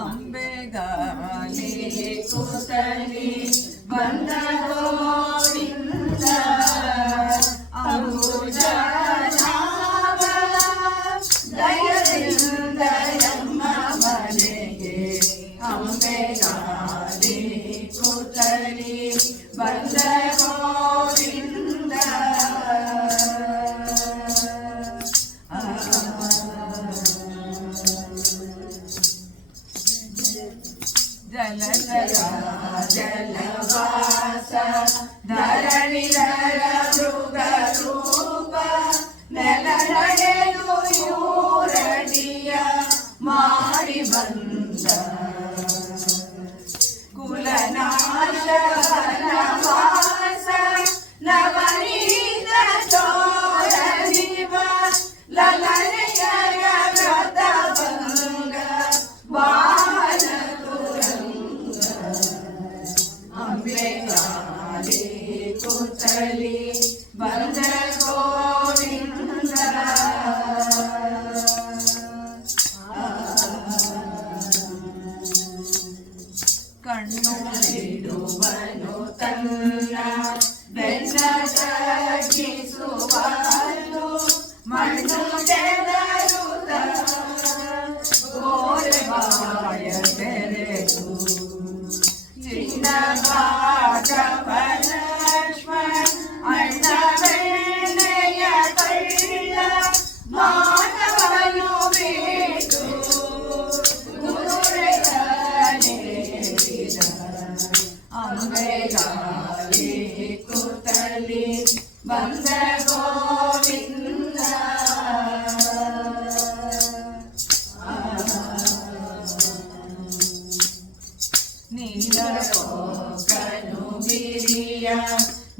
ಅಂಬೆಗಾಲಿ ಕೂತಲಿ ಬಂದ ಗೋವಿಂದ ಅಂಬುಜನಾಭ ದಯದಿಂದ ನಮ್ಮ ಮನೆಗೆ ಅಂಬೆಗಾಲಿ ಕೂತಲಿ ಬಂದ ಗೋವಿಂದ ಜಲಚರ ಜಲವಾಸ ಧರಣಿಧರ ಮೃಗ ರೂಪ ನೆಲ ನಡೆದು ಯೂರಡಿಯ ಮಾಡಿ ಬಂದ ಕುಲನಾಶ ವನವಾಸ ನವನೀತ ಚೋರ ಶಿವ ಲಲನೆಯ ವ್ರತ ಭಂಗ ವಾಹನ ತುರಂಗ ಅಂಬೆಗಾಲಿ ಕೂತಲಿ ಬಂದ ಗೋವಿಂದ ಕಣ್ಣು ಬಿಡುವನು ತನ್ನ ಬೆನ್ನ ತಗ್ಗಿಸುವನು ಮಣ್ಣು ತೆರೆಯುತ್ತ ಗೋರೆ ಬಾಯ ತೆರೆದು ಚಿನ್ನ ಭಾಗವನ ಅಣ್ಣ ಬೆಣ್ಣೆಯ ಕಳ್ಳ ಮಾನವನು ಬಿಟ್ಟು ಗುರುರೆಯ ನೇರಿದ ಅಂಬೆಗಾಲಿ ಕೂತಲಿ ಬಂದ ಗೋವಿಂದ ನೀಲಲೋಕನು ಗಿರಿಯ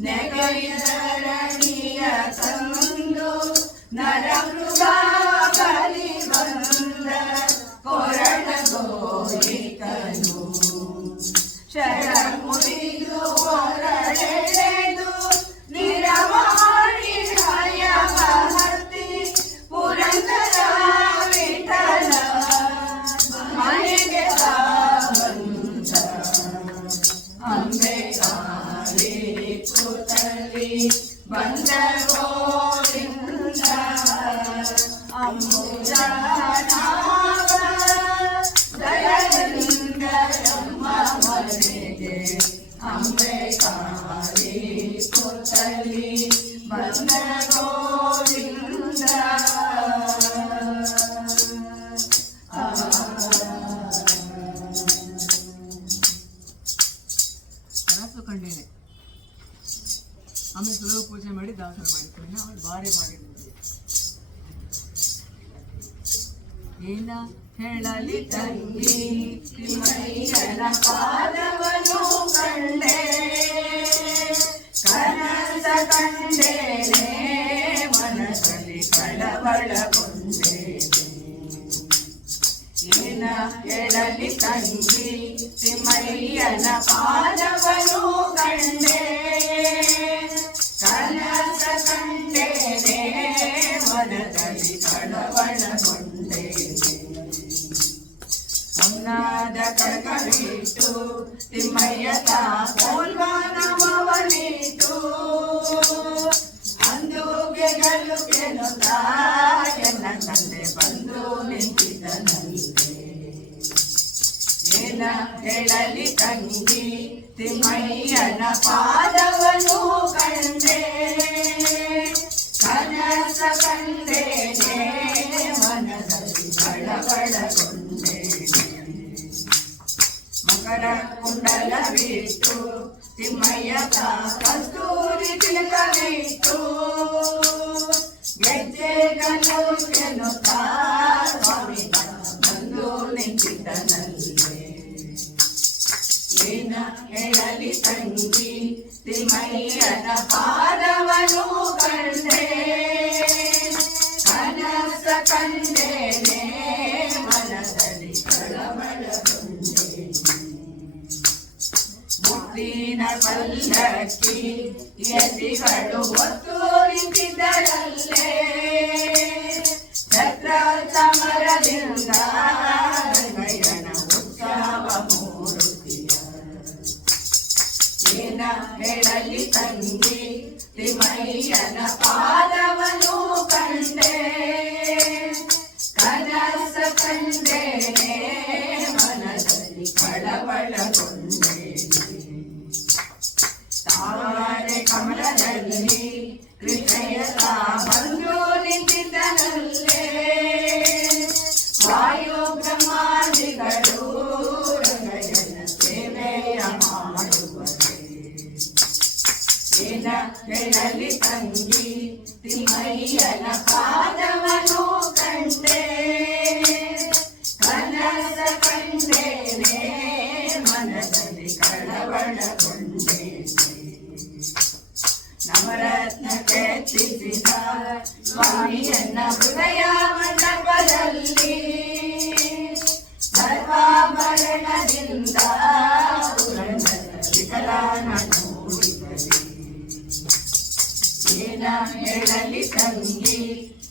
ನೆಗೈದರಣಿಯ ತಂದು ನರಮೃಗ ಬಲಿ ಬಂದ ಕೊರಳ ಗೋಯಿಕನು ಶರ ಮುರಿದು ಹೊರಡೆದು ನಿರವಾಣಿ ಹಯವ ಹತ್ತಿ ಪುರಂದರ ವಿಠಲ ಮನೆಗೆ ಬಂದ ಅಂಬೆಗಾಲಿ ಕೂತಲಿ ಬಂದ ಗೋವಿಂದ ಅಂಬುಜನಾಭ ದಯದಿಂದ ನಮ್ಮ ಮನೆಗೆ ಅಂಬೆಗಾಲಿ ಕೂತಲಿ ಬಂದ ಗೋವಿಂದ ಕನಸು ಕಂಡೇನೆ. ಆಮೇಲೆ ಸುಲಭ ಪೂಜೆ ಮಾಡಿ ದಾಸರ ಮಾಡಿಕೊಂಡು ಅವಳು ಭಾರಿ ಮಾಡಿದ್ವಿ. ಏನ ಹೇಳಲಿ ತಂಗಿ ತಿಮ್ಮಯ್ಯನ ಪಾದವನು ಕಂಡೆ ಕನಸ ಕಂಡೇನೆ ಮನಸ್ಸಲ್ಲಿ ಕಳವಳಗೊಂಡೇನೆ. ಏನ ಹೇಳಲಿ ತಂಗಿ ತಿಮ್ಮಯ್ಯನ ಪಾದವನು ಕಂಡೆ ಕನಸ ಕಂಡೇನೆ ಮನದಲ್ಲಿ ಕಳವಳಗೊಂಡೇನೆ. ಹೊನ್ನಾದ ಕಡಗವಿಟ್ಟು ತಿಮ್ಮಯ್ಯ ತಾಲ್ವಾನವನಿಟ್ಟು ಅಂದುಗೆ ಗಲ್ಲುಗೆನುತ್ತ ಎನ್ನ ತಂದೆ ಬಂದು ನಿಂತಿದ್ದನಲ್ಲೇ. ಏನ ಹೇಳಲಿ ತಂಗಿ ತಿಮ್ಮಯ್ಯನ ಪಾದವನು ಕಂಡೆ ಕನಸ ಕಂಡೇನೆ ಮನದಲ್ಲಿ ಕಳವಳಗೊಂಡೇನೆ. ಮಕರ ಕುಂಡಲವಿಟ್ಟು ತಿಮ್ಮಯ್ಯ ಕಸ್ತೂರಿ ತಿಲಕವಿಟ್ಟು ಗೆಜ್ಜೆಗಳು ಎನ್ನುತ್ತ ಸ್ವಾಮಿ ಬಂದು ನಿಂತಿದ್ದನಲ್ಲೇ. ಏನ ಹೇಳಲಿ ತಂಗಿ ತಿಮ್ಮಯ್ಯನ ಪಾದವನು ಕಂಡೆ ಕನಸ ಕಂಡೇನೆ ಮನದಲ್ಲಿ ಕಳವಳಗೊಂಡೇನೆ. ಮುತ್ತಿನ ಪಲ್ಲಕ್ಕಿ ಯತಿಗಳು ಹೊತ್ತು ನಿಂತಿದ್ದರಲ್ಲೇ ಛತ್ರ ಸಮರದಿಂದ ಗಂಗಯ್ಯನ ಹೇಳಲಿ ತಂಗಿ ತಿಮ್ಮಯ್ಯನ ಪಾದವನು ಕಂಡೆ ಕನಸ ಕಂಡೇನೆ ಮನದಲ್ಲಿ ಕಳವಳಗೊಂಡೆ ತಾರೆ ಕಮಲದಲ್ಲಿ ಕೃಷ್ಣಯ್ಯ ಬಂದು ನಿಂತಿದ್ದನಲ್ಲೇ ವಾಯು ಬ್ರಹ್ಮಾದಿಗಳು ರಂಗಯ್ಯನ ಸೇವೆಯ ಮಾಡುವರೆ ಏನ ಹೇಳಲಿ ತಂಗಿ ತಿಮ್ಮಯ್ಯನ ಪಾದವನು ಕಂಡೆ ಕನಸ ಕಂಡೇನೆ ಮನದಲ್ಲಿ ಕಳವಳಗೊಂಡೆ ನವರತ್ನ ಕೆತ್ತಿಸಿದ ಸ್ವಾಮಿಯನ್ನ ಹೃದಯ ಮಂಟಪದಲ್ಲಿ ಸರ್ವಾಭರಣದಿಂದ ವಿಕಲಾನ ನೋಡಿದರೆ ಏನ ಹೇಳಲಿ ತಂಗಿ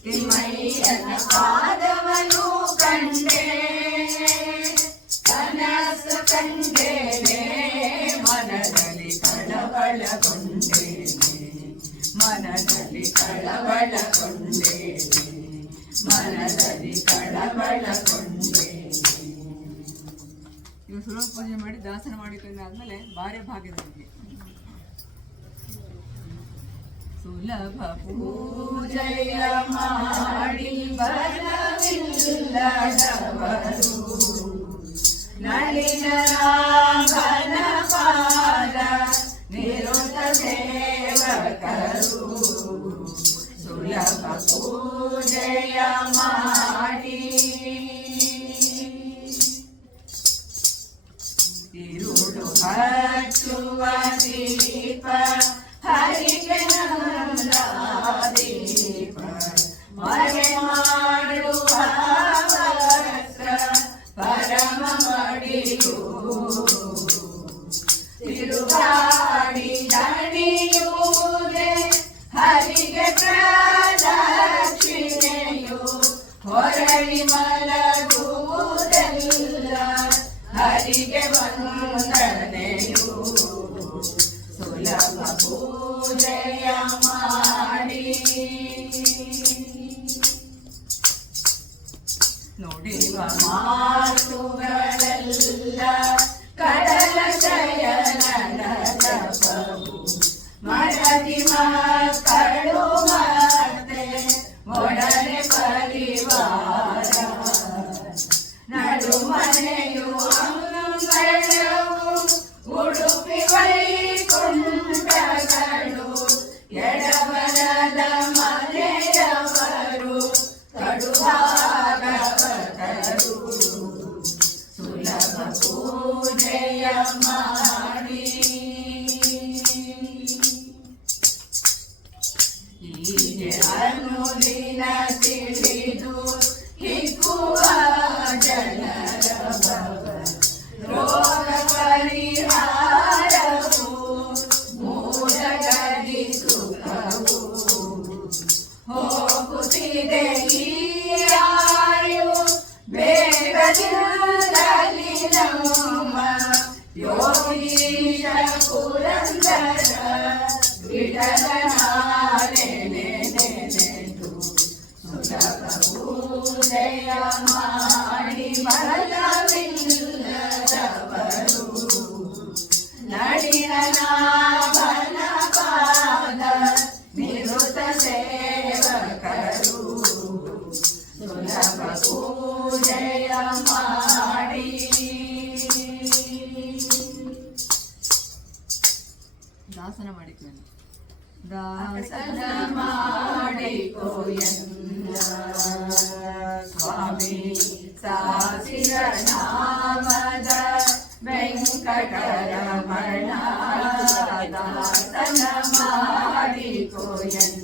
ತಿಮ್ಮಯ್ಯನ ಪಾದವನು ಕಂಡೆ ಕನಸು ಕಂಡೇನೆ ಮನದಲ್ಲಿ ಕಳವಳಗೊಂಡೆ ಮನದಲ್ಲಿ ಕಳವಳಗೊಂಡೆ ಮನದಲ್ಲಿ ಕಳವಳಗೊಂಡೆ. ಇವು ಸುಲಭ ಪೂಜೆ ಮಾಡಿ ದಾಸನ ಮಾಡಿಕೊಂಡಾದ್ಮೇಲೆ ಬಾರೆ ಭಾಗ್ಯದಲ್ಲಿ ಸುಲಭ ಪೂಜೆಯ ಮಾಡಿ ಬಲವಿಲ್ಲದವರು ನಳಿನರಾಗನ ಪಾದ ನಿರುತ ಸೇವಕರು ಸುಲಭ ಪೂಜೆಯ ಮಾಡಿ ಇರುಳು ಹಚ್ಚುವ ದೀಪ ಹರಿಗೆ ದೀಪ ಮರೆ ಮಾಡುವ ವಸ್ತ್ರ ಪರಮ ಮಡಿಯು ತಿರುಗಾಡಿ ದಣಿಯುವುದೇ ಹರಿಗೆ ಪ್ರದಕ್ಷಿಣೆಯು ಹೊರಳಿ ಮಲಗುವುದೆಲ್ಲ ಹರಿಗೆ ವಂದನೆಯು ಸುಲಭ ಪೂಜೆಯ ಮಾಡಿ ನುಡಿವ ಮಾತುಗಳೆಲ್ಲ ಕಡಲ ಶಯನನ ಜಪವು ಮಡದಿ ಮಕ್ಕಳು ಮತ್ತೆ ಒಡನೆ ಪರಿವಾರ ನಡು ಮನೆಯು ಅಂಗಳವು ಉಡುಪಿ ವೈಕುಂಠಗಳು ಎಡಬಲದ ಮನೆಯವರು ಕಡುಭಾಗವತರು ಸುಲಭ ಪೂಜೆಯ ಮಾಡಿ ಹೀಗೆ ಅನುದಿನ ತಿಳಿದು ಹಿಕ್ಕುವ ಜನರ ಭವ ರೋಗ ಪರಿಹಾರವು ಮೂಢಗದಿ ಸುಖವು ಹೋಗುತ್ತಿದೆ ಈ ಆಯು ಬೇಗದಿಂದಲಿ ನಮ್ಮ ಯೋಗೀಶ ಪುರಂದರ ವಿಠಲನಾನೆನೆನೆನೆದು ಸುಲಭ ಪೂಜೆಯ ಮಾಡಿ ಬಲವಿಲ್ಲದವರು ನಳಿನನಾಭನ ಪಾದ ನಿರುತ ಸೇವಕರು ಸುಲಭ ಪೂಜೆಯ ಮಾಡಿ ದಾಸನ ಮಾಡಿಕೊಂಡು ದಾಸನ ಮಾಡಿಕೋಯನ್ನ ಸ್ವಾಮಿ ಸಾಸಿರ ನಾಮದ ವೆಂಕಟರಮಣ ದಾಸನ ಮಾಡಿಕೋಯನ್ನ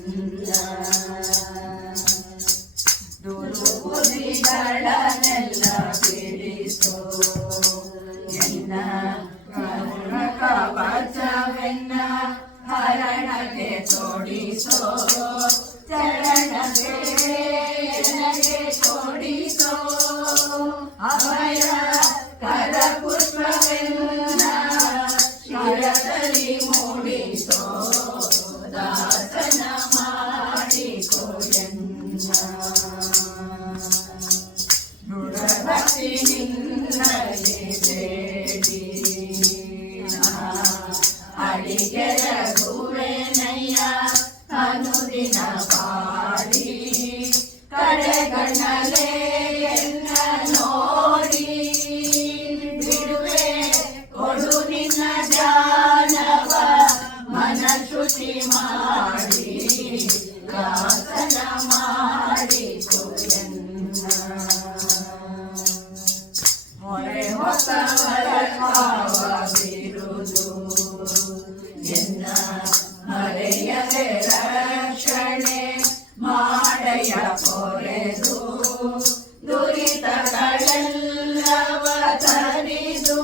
ದುರುಬುದ್ಧಿಗಳನ್ನೆಲ್ಲ ಬಿಡಿಸೋ ಎನ್ನ ಕರುಣ ಕವಚವೆನ್ನ ಹರಣಕ್ಕೆ ತೋಡಿಸೋ ಚರಣಕ್ಕೆ ನನಗೆ ತೋಡಿಸೋ ಅಭಯ ಕರ ಪುಷ್ಪವೆನ್ನ ಶಿರದಲ್ಲಿ ಮೂಡಿಸೋ ಬಸವರ ಭಾವ ಬಿರುದು ಎನ್ನ ಮರೆಯದೆ ರಕ್ಷಣೆ ಮಾಡಯ ಪೊರೆದು ದುರಿತಗಳೆಲ್ಲವ ತರಿದು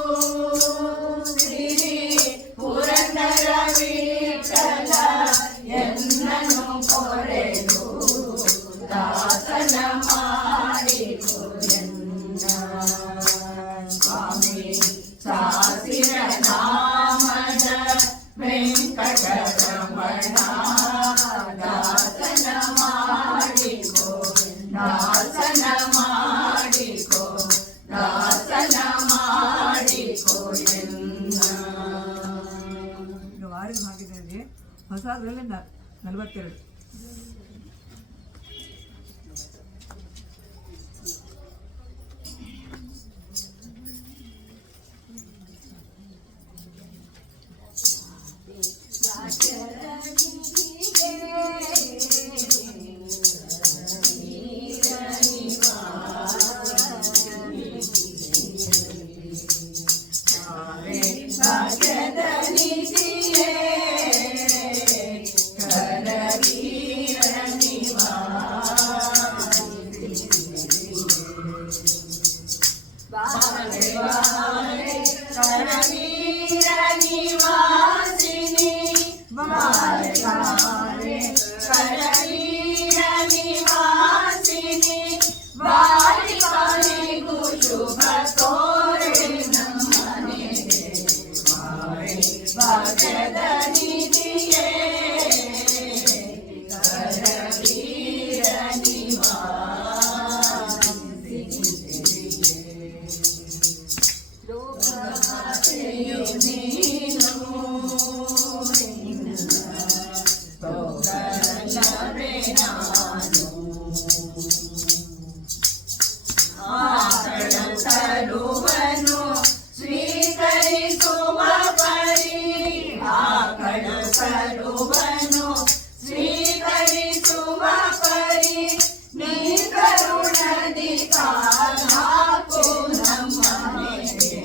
ಸಿರಿ ಪುರಂದರ ವಿಠಲ ಎನ್ನನು ಪೊರೆದು ದಾಸನ ಮಾಡಿತು ಎನ್ನ ಸ್ವಾಮಿ ಸಾಸಿರ ನಾಮದ ವೆಂಕಟರಮಣ ದಾಸನ ಮಾಡಿಕೋ ದಾಸನ ಮಾಡಿಕೋ ದಾಸನ ಮಾಡಿಕೋ ಎನ್ನ. ಈಗ ವಾರದ ಭಾಗದಲ್ಲಿ ಹೊಸದ್ರಲ್ಲಿ 42. ಭಾಗ್ಯದ ನಿಧಿಯೇ ಕರವೀರ ನಿವಾಸಿನಿ ಬಾರೆ ಬಾರೆ ಕರವೀರ ನಿವಾಸಿನಿ ಬಾರಿ ಬಾರಿಗೂ ಶುಭ ತೋರೆ ನಮ್ಮನೆಗೆ ಬಾರೆ ಭಾಗ್ಯದ ನಿಧಿಯೇ ಕರವೀರ ಲೋಕಮಾತೆಯು ನೀನು ತೋರಲವೇ ನಾನು ಆಕಳ ಕರುವನು ಸ್ವೀಕರಿಸುವ ಪರಿ ಆಕಳ ಕರುವನು ಸ್ವೀಕರಿಸುವ ಪರಿ ನೀ ಕರುಣದಿ ಕಾಲಾಕು ನಮ್ಮನೆಗೆ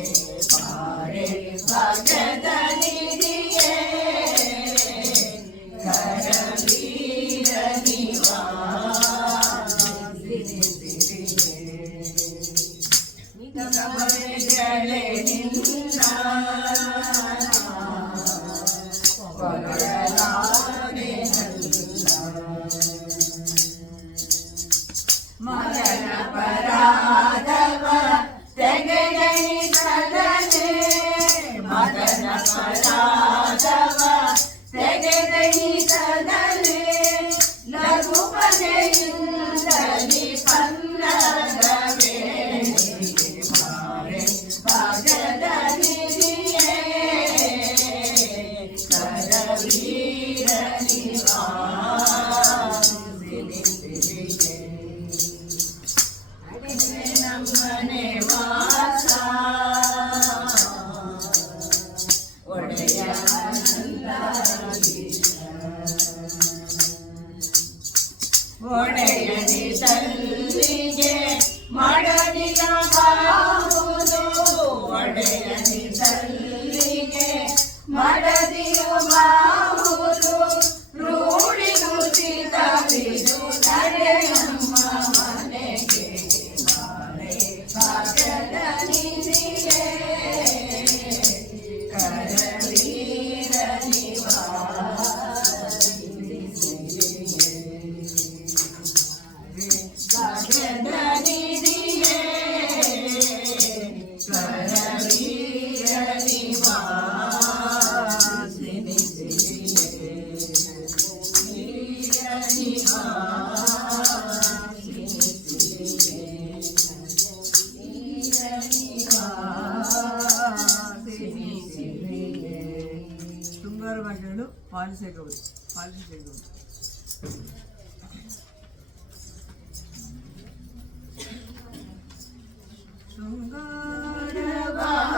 ಬಾರೆ ಭಾಗ್ಯದ ನಿಧಿಯೇ ಕರವೀರ ನಿವಾಸಿನಿ ನಿನ್ನ ಹೊರಲಾರೆ ಮಗನ ಪರಾಧವ ತೆಗೆದನಿಸಲನೆ ಮಗನ ಪರಾಧವ ತೆಗೆದನಿಸಲನೆ ಲಘುಪನೆಯಿಂದಲಿ ಪನ್ನದ ವೇಣಿಗೆ ಮಾರೆ ಭಾಗ್ಯದ ನಿಧಿಯೇ ಕರವೀರ ನಿವಾಸಿನಿ ನಮ್ಮನೆ ವಾಸ ಒಡೆಯ ಒಡೆಯನಿ ತಲ್ಲಿಗೆ ಮಾಡದಿರಬಹುದು ಒಡೆಯನಿ ತಲ್ಲಿಗೆ ಮಾಡದಿರಬಹುದು ರೂಢಿ ನುಚಿತ ಬಿದು ತಡೆ ನಮ್ಮ ಮನೆಗೆ ಬಾರೆ ಭಾಗ್ಯದ ನಿಧಿಯೇ ಕರವೀರ ನಿವಾಸಿನಿ ಭಾಗ್ಯದ ನಿಧಿಯೇ ಕರವೀರ ನಿವಾಸಿನಿ ಶೃಂಗಾರ ಭಾಗ್ಯಗಳು ಪಾಲಿಸೇಗೌಡ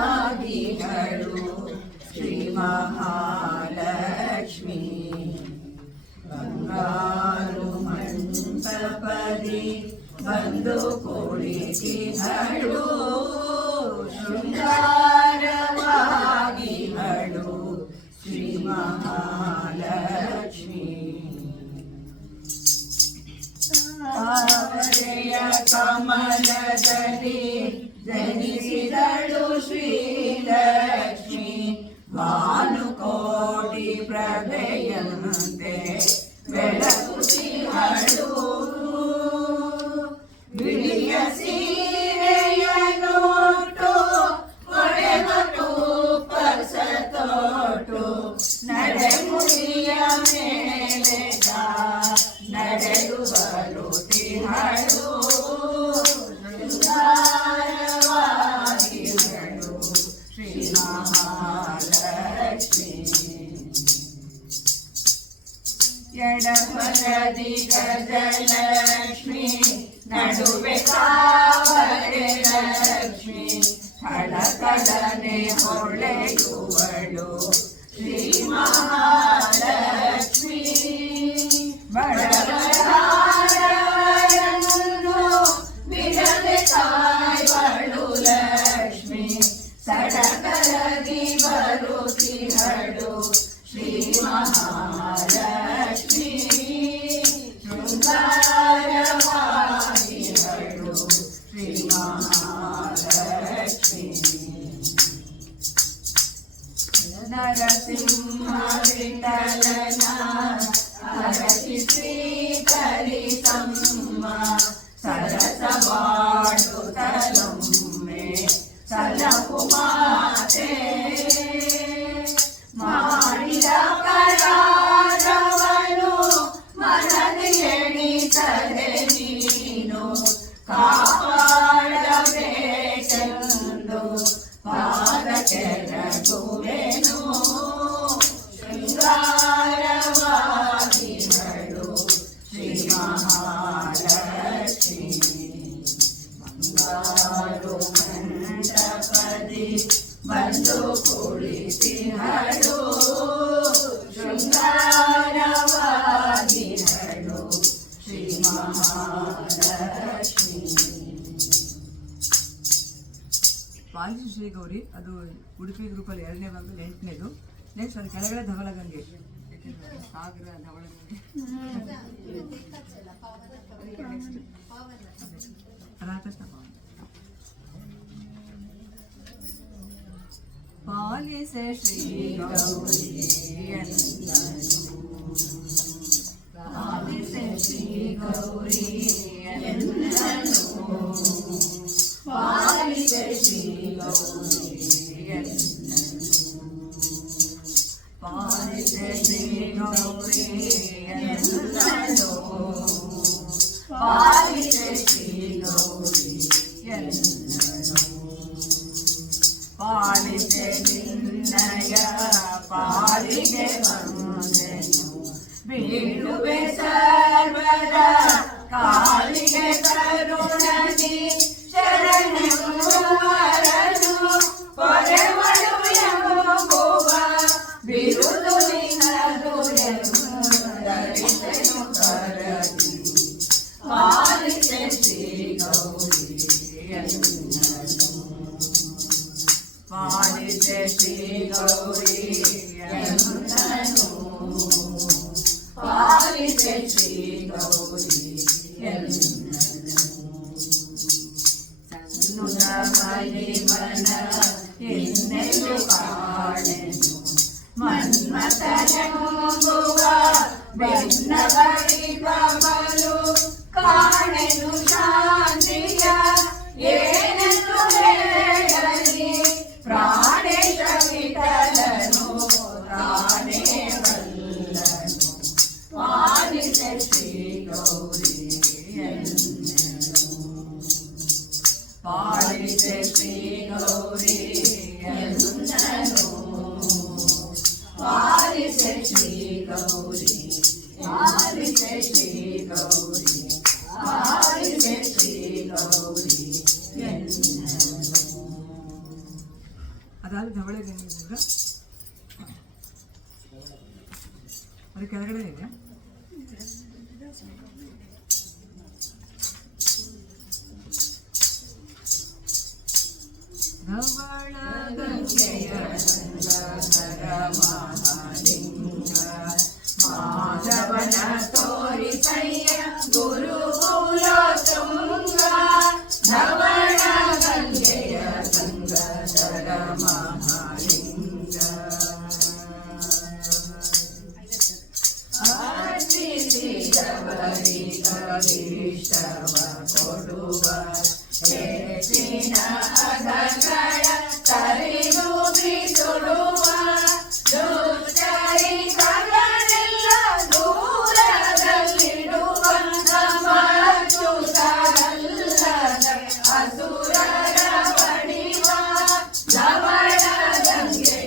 ಶೃಂಗಾರವಾಗಿಗಳು ಶ್ರೀ ಮಹಾಲಕ್ಷ್ಮಿ ಬಂಗಾರು ಮಂಟಪದಿ ಬಂದು ಕುಳಿತಿಹಳು ಶೃಂಗಾರ ವರದಿ ಗಜಲಕ್ಷ್ಮಿ ನಡುವೆ ಕಾವರೆ ಲಕ್ಷ್ಮಿ ಕಳಕಳನೆ ಹೊಳೆಯುವಳು ಶ್ರೀ ಮಹಾಲಕ್ಷ್ಮಿ ಬಡವರನ್ನು ಬಿಡದೆ ಕಾಯುವಳು ಲಕ್ಷ್ಮಿ ಸಡಗರದಿ ಬರುತ್ತಿಹಳು ಶ್ರೀ ಮಹಾಲಕ್ಷ್ಮಿ ಶೃಂಗಾರವಾಗಿಹಳು ಶ್ರೀ ಮಹಾಲಕ್ಷ್ಮಿ ನರಸಿಂಹ ವಿಠಲನ ಹರಸಿ ಸ್ವೀಕರಿಸಮ್ಮ ಸರಸವಾಡುತ್ತಲೊಮ್ಮೆ ಸಲಹು ಮಾತೆ ಮಾಡಿದ ಪರಾರವನು ಮನದಿ ಎಣಿಸದೆ ನೀನು ಕಾಪಾಡಬೇಕೆಂದು ಪಾದ ಕೆರಗುವೆನು ಶೃಂಗಾರವಾಗಿಹಳು ಶ್ರೀ ಮಹಾಲಕ್ಷ್ಮಿ ಬಂಗಾರು ಮಂಟಪದಿ ಬಂದು ಕುಳಿತಿಹಳು ಶೃಂಗಾರವಾಗಿಹಳು ಶ್ರೀ ಮಹಾಲಕ್ಷ್ಮಿ. ಪಾಲಿಸಿ ಶ್ರೀ ಗೌರಿ ಅದು ಉಡುಪಿ ಗ್ರೂಪಲ್ಲಿ 2ನೇ ಭಾಗದಲ್ಲಿ 8ನೇದು. ನೆಕ್ಸ್ಟ್ ಅದು ಕೆಳಗಡೆ ಧವಳಗಂಗೆ ಸಾಗರ ಧವಳಗಂಗೆ ರಾಧಾಕೃಷ್ಣ ಪಾಲಿಸೆ ಶ್ರೀ ಗೌರಿಯನ್ನನು ಪಾಲಿಸೆ ಶ್ರೀ ಗೌರಿಯನ್ನನು ಪಾಲಿಸೆ ಶ್ರೀ ಗೌರಿಯನ್ನನು ಪಾಲಿಸೆ ಶ್ರೀ ಗೌರಿಯನ್ನನು ಪಾಲಿಸೆ ಶ್ರೀ ಗೌರಿಯನ್ನನು ಪಾಲಿಸೆ ನಿನ್ನಯ ಪಾಲಿಗೆ ಬಂದೆನು ಬೀಳುವೆ ಸರ್ವದ ಕಾಲಿಗೆ ಕರುಣದಿ ಶರಣೆಂಬುವರನು ಪೊರೆವಳು ಎಂಬುವ ಬಿರುದು ನಿನ್ನದು ಎಂದರಿಸೆನು ಕರದಿ ಪಾಲಿಸೆ ಶ್ರೀ ಗೌರಿಯನ್ನನು ಪಾಲಿಸೆ ಶ್ರೀ ಗೌರಿಯನ್ನನು ಪಾಲಿಸೆ ಶ್ರೀ ಗೌರಿಯನ್ನನು ಸನ್ನುತ ಮಹಿಮನ ಎನ್ನೆಲು ಕಾಣೆನು ಮನ್ಮಥನೆಂಬುವ ಬೆನ್ನ ಬಳಿ ಕಮಲು ಕಾಣೆನು ಶಾಂತಿಯ ಏನೆಂದು ಹೇಳಲಿ ಪ್ರಾಣೇಶ ವಿಠಲನು ತಾನೇ ಬಲ್ಲನು ಪಾಲಿಸೆ ಶ್ರೀ ಗೌರಿಯನ್ನನು ಪಾಲಿಸೆ ಶ್ರೀ ಗೌರಿಯನ್ನನು ಪಾಲಿಸೆ ಶ್ರೀ ಗೌರಿ ಪಾಲಿಸೆ ಶ್ರೀ ಗೌರಿ ಪಾಲಿಸೆ ಶ್ರೀ ಗೌರಿಯನ್ನನು. ಅದಾದ ಧವಳಗಂಗೆಯಿಂದ ಅದು ಕೆಳಗಡೆ ಇದೆ. ಧವಳಗಂಗೆಯ ಸಂಗಹರ ಮಹಾಲಿಂಗ ಮಾಧವನ ತೋರಿಸಯ್ಯ ಗುರುಕುಲ ತುಂಗ ಧವಳಗಂಗೆಯ ಸಂಗಹರ ಮಹಾಲಿಂಗ ಅರ್ಪಿಸಿದವರಿಗವಿಷ್ಟವ ಕೊಡುವ ಹೆಚ್ಚಿನ ಅಗಗಳ ತರಿದು ಬಿಸುಡುವ ದುಷ್ಟರಿಗಳೆಲ್ಲ ದೂರದಲ್ಲಿಡುವ ಸಮರ್ಥುತರಲ್ಲದ ಅಸುರರ ಬಡಿವ ಧವಳಗಂಗೆ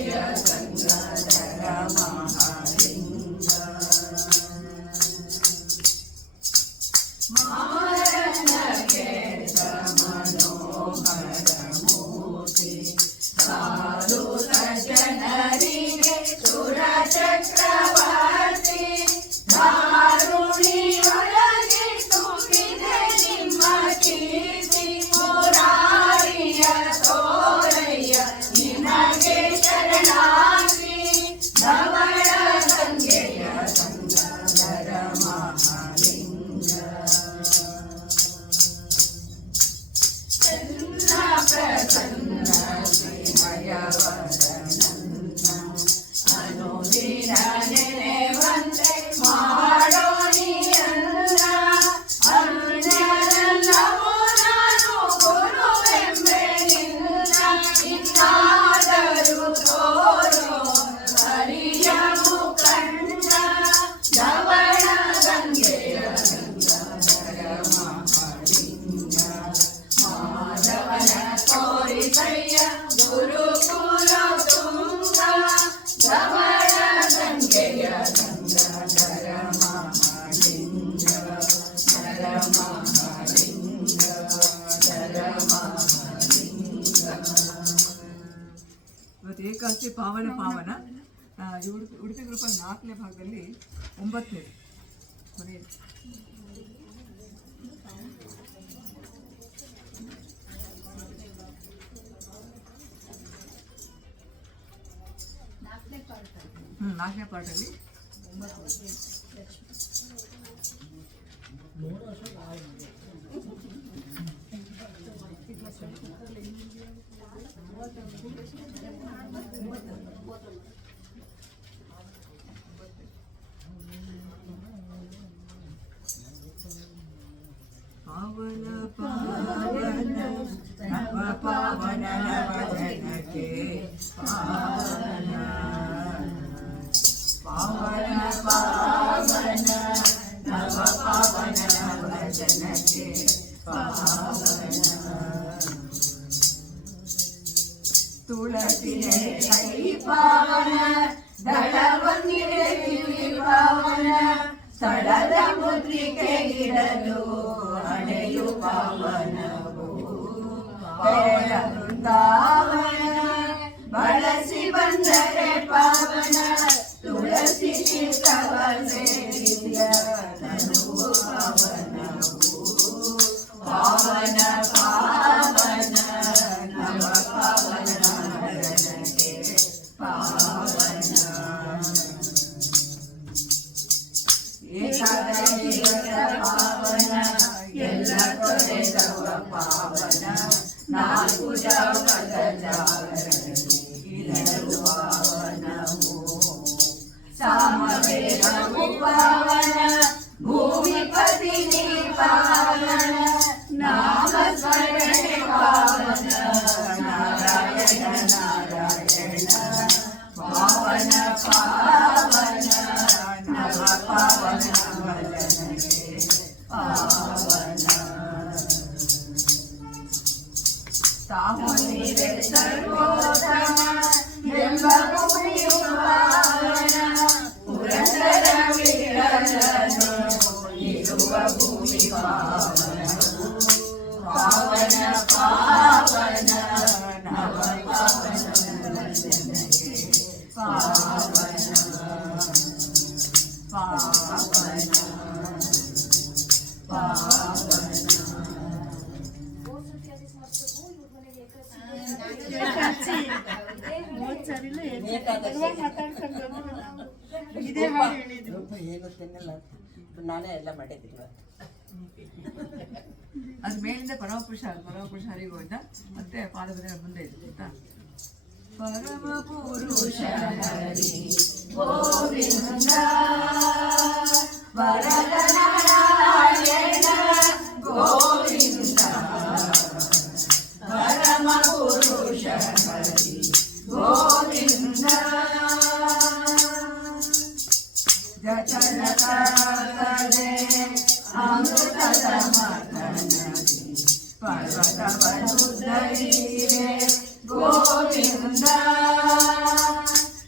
ಮತ್ತು ಏಕಾದಶಿ ಪಾವನ ಪಾವನ ಉಡುಪಿ ಗ್ರೂಪಲ್ಲಿ 4ನೇ ಭಾಗದಲ್ಲಿ 9ನೇ ಕೊನೆಯಲ್ಲಿ. ನಾಲ್ಕನೇ ಪಾರ್ಟಲ್ಲಿ 9ನೇ. ಪಾವನ ಪಾವನ ನವ ಪಾವನ ನವ ಜನಕ್ಕೆ ಪಾವನ ಪಾವನ ಪಾವನ ನವ ಪಾವನ ನವ ಜನಕ್ಕೆ ಪಾವನ ತುಳಸಿಯೇ ಕೈ ಪಾವನ ದಳವನ್ನಿಡೆ ಪಾವನ ಸ್ಥಳದ ಮುದ್ರಿಕೆ ಇಡಲು ಹಣೆಯು ಪಾವನವು ಬೆಳ ವೃಂದಾವನ ಬಳಸಿ ಬಂದರೆ ಪಾವನ ತುಳಸಿ ಚಿತ್ತವ ಸೇರಿದ ತನುವು ಪಾವನವು ಪಾವನ ಪಾವನ ನವ ಪಾವನ ಜನಕ್ಕೆ ಪಾವನ ಏಕಾದಶಿ ಪಾವನ ಎಲ್ಲ ತೊರೆದವ ಪಾವನ 4 ಜಾವದ ಜಾಗರಣಿ ಪಾವನವು ಸಾಮವೇದವು ಪಾವನ ಭೂಮಿಪತಿ ಪಾವನ ನಾಮ ಸ್ಮರಣೆ ಪಾವನ ನಾರಾಯಣ ನಾರಾಯಣ ಪಾವನ ಪಾವನ ನವ ಪಾವನ ವದನಕ್ಕೆ ಪಾವನ ತಾವು ನೀವೇ ಸರ್ವೋತ್ತಮ ಎಂಬ ಭೂಮಿಯು ಪಾವನ ಪುರಂದರ ವಿಠಲನು ಇರುವ ಭೂಮಿ ಪಾವನವು ಪಾವನ ಪಾವನ ನವ ಪಾವನ ವದನಕ್ಕೆ ಪಾವನ ಪಾವನ ಪಾವನ ನಾನೇ ಎಲ್ಲ ಮಾಡಿದ್ದೀನಿ. ಅದು ಮೇಲಿಂದ ಪರಮಪುರುಷ ಹರಿಗೆ ಹೋದ ಮತ್ತೆ ಪಾದಪದ ಮುಂದೆ ಇದೆ ಗೊತ್ತಾ. ಪರಮ ಪುರುಷ ಹರಿ ಗೋವಿಂದ ವರದ ನಾರಾಯಣ ಗೋವಿಂದ ಪರಮ ಪುರುಷ ಹರಿ ಗೋವಿಂದ ಜತನ ಕರೆ ಅಮೃತದ ಮತನದಿ ಪರ್ವತವನ್ನು ಧರಿಸಿರೆ ಗೋವಿಂದ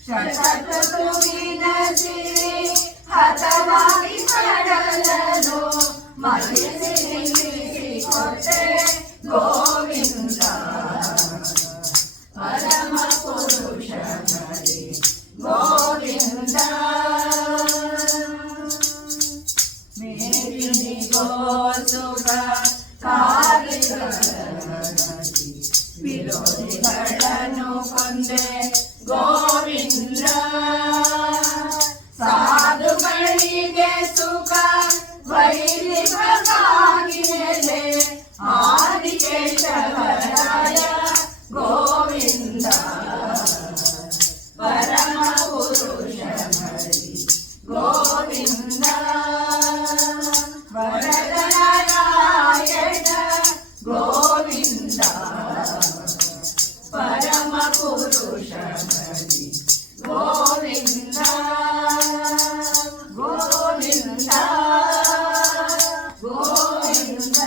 ಶತತುವಿನ ಸಿರಿ ಹತವಾಗಿ ಕಡಲನು ಮಲಿಸಿ ಕೊಟ್ಟೆ ಗೋವಿಂದ ಪರಮ ಪುರುಷ ಹರಿ ಗೋವಿಂದ ಮೇರಿನಿ ಗೋಸುಗ ಕಾಲಿಗಳಲ್ಲಿ ವಿರೋಧಿಗಳನ್ನು ಕೊಂದೆ ಗೋವಿಂದ ಸಾಧುಗಳಿಗೆ ಸುಖ ವೈರಿಗಾಗಿ ನೆಲೆ ಆದಿಕೇಶವರಾಯ ಗೋವಿಂದ ಪರಮ ಪುರುಷ ಹರಿ ಗೋವಿಂದ ವರದ ನಾರಾಯಣ ಗೋವಿಂದ ಪರಮ ಪುರುಷ ಹರಿ ಗೋವಿಂದ ಗೋವಿಂದ ಗೋವಿಂದ.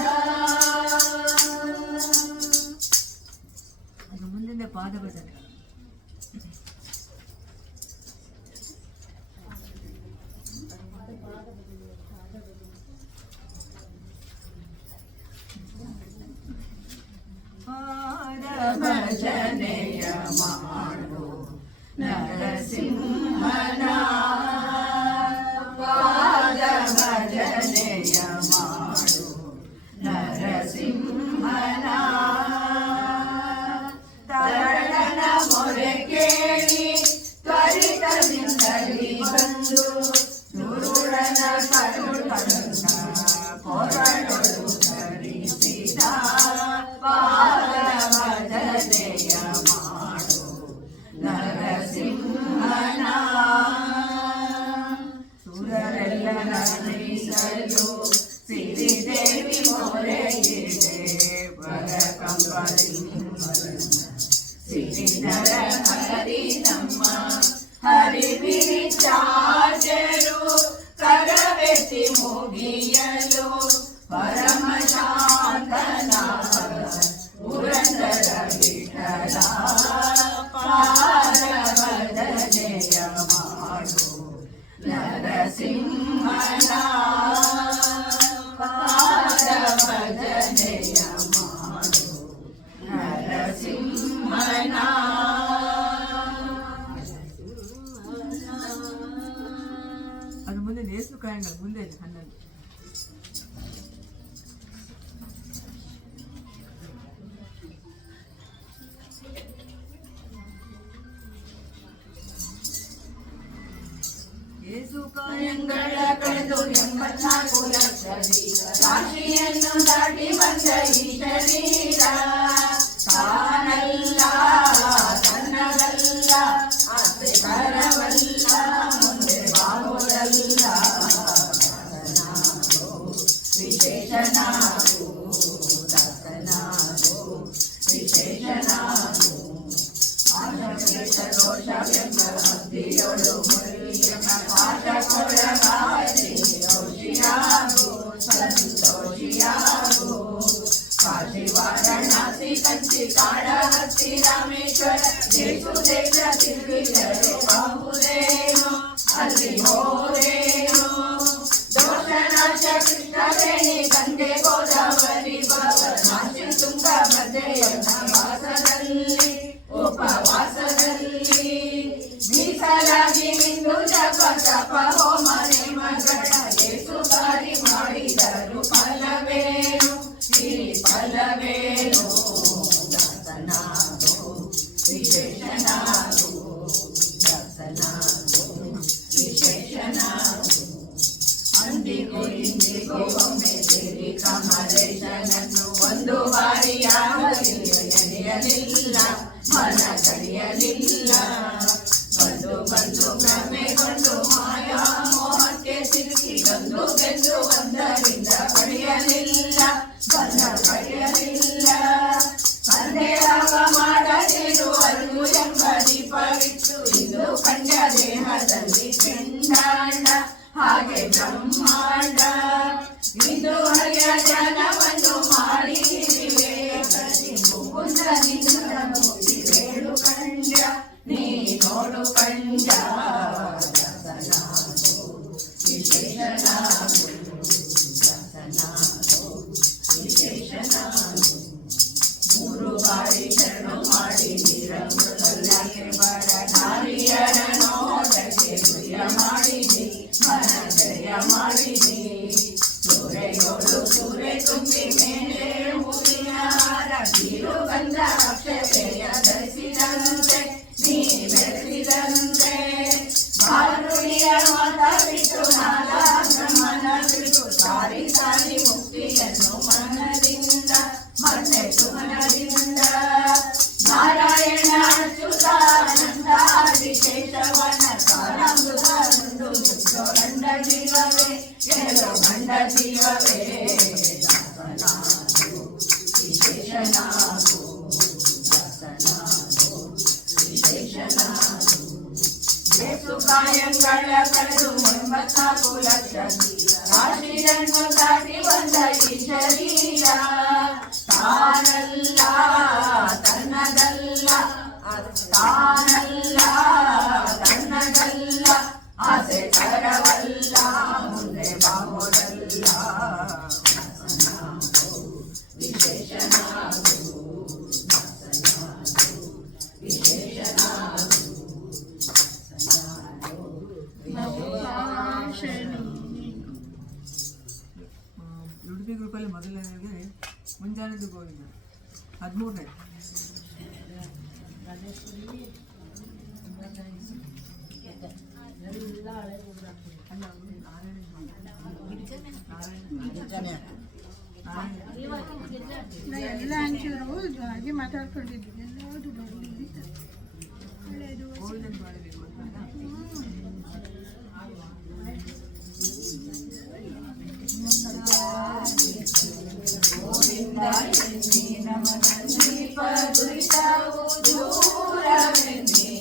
ಮುಂದಿನ ಪಾದ ಭಜನೆ. ಪಾದ ಭಜನೆಯ ಮಾಡು ನರಸಿಂಹನ ಪಾದ ಭಜನೆಯ ಮಾಡು ನರಸಿಂಹನ ತರಳನ ಮೊರೆ ಕೇಳಿ ತ್ವರಿತದಿಂದಲಿ ಬಂದು ನುರುಳನ ಕರುಳನ್ನ ಕೊರಳೊಳು ಧರಿಸಿದ ಪಾದ ಭಜನೆಯ ಮಾಡು ನರಸಿಂಹನ ಸುರರೆಲ್ಲ ನಮಿಸಲು ಸಿರಿದೇವಿ ಮೊರೆಯಿದೆ ವರ ಸಿರಿನರ ಹರಿ ನಮ್ಮ ಹರಿವಿರಿ ಚಾಚರು ಕರವೆತ್ತಿ ಮುಗಿಯಲು ಪರಮ ಶಾಂತನ ಪುರಂದರ ವಿಠಲ ಪಾದ ಭಜನೆಯ ಮಾಡು ನರಸಿಂಹನ ಪಾದ ಭಜನೆಯ ಮಾಡು ನರಸಿಂಹನ ಅದು ಮುಂದೆ ನೇಸು ಕಾಯಂಗಳು ಮುಂದೆ ಇದೆ 11. ಕಾಯಂಗಳ ಕಳೆದು 84 ಲಕ್ಷ ರಾಶಿಯನ್ನು ದಾಟಿ ಬಂದ ಈ ಶರೀರ ತಾನಲ್ಲ ತನ್ನದಲ್ಲ ಆಸೆ ಕರವಲ್ಲ ಮುಂದೆ ಬಾಹುರಲ್ಲ ವಿಶೇಷನಾಗು ದಾಸನಾಗು ವಿಶೇಷನಾಗು ಆಶೇಷ ದೋಷವೆಂಬ ಭಕ್ತಿಯೊಳು ಕಾಶಿ ವಾರಣಾಸಿ ಕಂಚಿ ಕಾಡ ಹತ್ತಿ ರಾಮೇಶ್ವರ ದೇಶ ತಿರುಗಿದರೆ ಬಹುದೇನು ಅಲ್ಲಿ ಹೋದೇನು ದೋಷನಾಶ ಕೃಷ್ಣವೇಣಿ ಗಂಗೆ ಗೋದಾವರಿ ಭವನಾಶಿ ತುಂಗಭದ್ರೆಯ ವಾಸದಲ್ಲಿ ಉಪವಾಸದಲ್ಲಿ ಮೀಸಲಾಗಿ ನಿಂದು ಜಪ ಜಪ ಹೋಮನೆ ಮಗಳ ಏಸುಗಾರಿ ಮಾಡಿದರು ಫಲವೇನು ಈ ಫಲವೇನು ದಾಸನಾಗೋ ವಿಶೇಷನಾಗೋ ದಾಸನಾಗೋ ವಿಶೇಷನಾಗೋ ಅಂದಿಗೂ ಇಂದಿಗೂ ಒಮ್ಮೆ ಸೇರಿ ಕಮಲೇಶನನ್ನು ಒಂದು ಬಾರಿಯಾಗಲಿಲ್ಲ ಎಳೆಯಲಿಲ್ಲ ಮನ ಕಡಿಯಲಿಲ್ಲ ಬಂದು ಬಂದು ಭ್ರಮೆಗೊಂಡು ಮಾಯಾ ಮೋಹಕ್ಕೆ ಸಿಕ್ಕಿ ಬಂದು ಬೆಂದು ಒಂದರಿಂದ ಪಡೆಯಲಿಲ್ಲ ಬಂದ ಪಡೆಯಲಿಲ್ಲ ಸಂದೇಹ ಮಾಡದಿರುವರು ಎಂಬ ದೀಪವಿಟ್ಟು ಇದು ಕಂಡ ದೇಹದಲ್ಲಿ ಪಿಂಡಾಂಡ ಹಾಗೆ ಬ್ರಹ್ಮಾಂಡ ಇದು ಹರಿಯ ಜನವನ್ನು ಮಾಡಿ ಮುಕುಂದ ನಿನ್ನ ಮುಗಿದೇಳು ಕಂಡ ನೀ ನೋಡು ಕಂಡ ದಾಸನಾಗೋ ವಿಶೇಷನಾಗೋ ದಾಸನಾಗೋ ವಿಶೇಷನಾಗೋ 3 ಬಾರಿ ಶರಣು ಮಾಡಿ ನಿರಂಬಲಕ್ಕೆ ಬರಧಾರಿಯರ ನೋಟಕ್ಕೆ ಪ್ರಿಯ ಮಾಡಿದಿ ಮನ ಜಯ ಮಾಡಿದಿ ಸೂರೆಯೋಳು ಸೂರೆ ತುಂಬಿ ಮೇಲೆ ಹೂವಿನ ಹಾರ ಬೀರು ಬಂದ ಅಕ್ಷತೆಯ ಧರಿಸಿದಂತೆ ನೀ ಬೆಳೆಸಿದಂತೆ ಬಾರುಳಿಯ ಮಾತ ಬಿಟ್ಟು ನಾದ ಬ್ರಹ್ಮನ ಬಿಟ್ಟು ಸಾರಿ ಸಾರಿ ಮುಕ್ತಿಯನ್ನು ಮನದಿಂದ ಮತ್ತೆ ಸುಮನದಿಂದ ನಾರಾಯಣ ಅಚ್ಯುತಾನಂದ ವಿಶೇಷವನ ಕಾರಾಮೃತ ಗಂಡ ಜೀವವೇ ಎಲ್ಲೋ ಗಂಡ ಜೀವವೇ ದಾಸನಾಗೋ ವಿಶೇಷನಾಗೋ ದಾಸನಾಗೋ ವಿಶೇಷನಾಗೋ ಏಸು ಕಾಯಂಗಳ ಕಳೆದು 84 ಲಕ್ಷ ರಾಶಿಯನ್ನು ದಾಟಿ ಬಂದ ಈ ಶರೀರ ತಾನಲ್ಲ ತನ್ನದಲ್ಲ ತಾನಲ್ಲ ತನ್ನದಲ್ಲ ಆಸೆ ಕರವಲ್ಲ ಮುಂದೆ ಬಾಹುರಲ್ಲ ವಿಶೇಷನಾಗು ವಿಶೇಷನಾಗು 13ನೇ. ಎಲ್ಲ ಹಂಚಿದ್ರು ಹೌದು, ಹಾಗೆ ಮಾತಾಡ್ಕೊಂಡಿದ್ವಿ. ಎಲ್ಲದು ಬರಲಿ ಒಳ್ಳೆಯದು. ಮಾಡಬೇಕು ಅಂತ ಗೋವಿಂದ ಎನ್ನಿ ನಮನಲ್ಲಿ ಪದುರಿತವು ದೂರವೆನ್ನಿ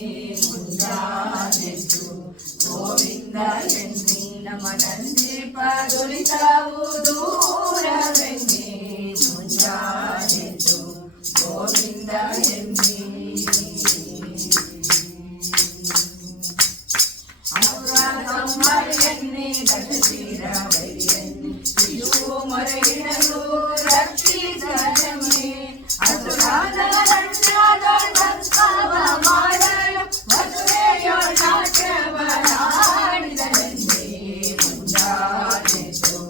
ಮುಂಜಾನೆದ್ದು. ಗೋವಿಂದ ಎನ್ನಿ ನಮನಲ್ಲಿ ಪದುರಿತವು ದೂರವೆನ್ನಿ ಮುಂಜಾನೆದ್ದು. ಗೋವಿಂದ ಎನ್ನಿ ಎನ್ನಿ ದಶಶಿರ ವೈರಿಯನ್ನಿ ಶಿಶು ಮೊರೆಯಿಡಲು ರಕ್ಷಿಸಲೆನ್ನಿ. ಅಸುರಾದ ಸಂಸ್ಕಾವ ಮಾಡಲು ಮದುವೆಯೊಳಾಟವರಾಡಿದಲೆನ್ನಿ ಮುಂಜಾನೆದ್ದು.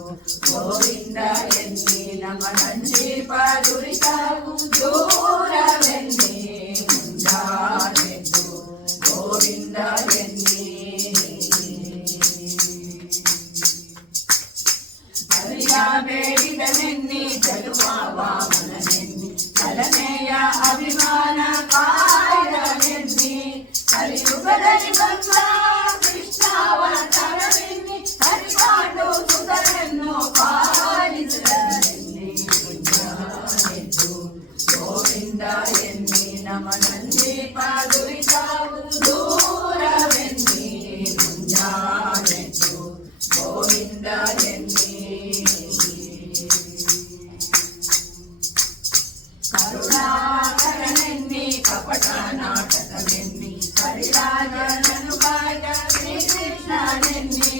ಗೋವಿಂದ ಎನ್ನಿ ನಮನಲ್ಲಿ ಪದುರಿತವು ದೂರವೆನ್ನಿ ಮುಂಜಾನೆದ್ದು. ಗೋವಿಂದ ಎನ್ನಿ ಬೇಡಿದನೆನ್ನಿ ಚೆಲುವ ವಾಮನನೆನ್ನಿ ಚಲನೆಯ ಅಭಿಮಾನ ಕಾಯನೆನ್ನಿ. ಕಲಿಯುಗದಲ್ಲಿ ಬಂದ ಕೃಷ್ಣಾವತಾರವೆನ್ನಿ ಹರಿಕೊಂಡು ಸುತರನ್ನು ಪಾಲಿಸಲೆನ್ನಿ ಮುಂಜಾನೆದ್ದು. ಗೋವಿಂದ ಎನ್ನಿ ನಮನಲ್ಲಿ ಪದುರಿತವು ದೂರವೆನ್ನಿ ಮುಂಜಾನೆದ್ದು. ಗೋವಿಂದ ಎನ್ನಿ ಕರುಣಾಕರನೆನ್ನಿ ಕಪಟ ನಾಟಕವೆನ್ನಿ ಹರಿರಾಜನನು ಕಾಯ್ದ ಶ್ರೀಕೃಷ್ಣನೆನ್ನಿ.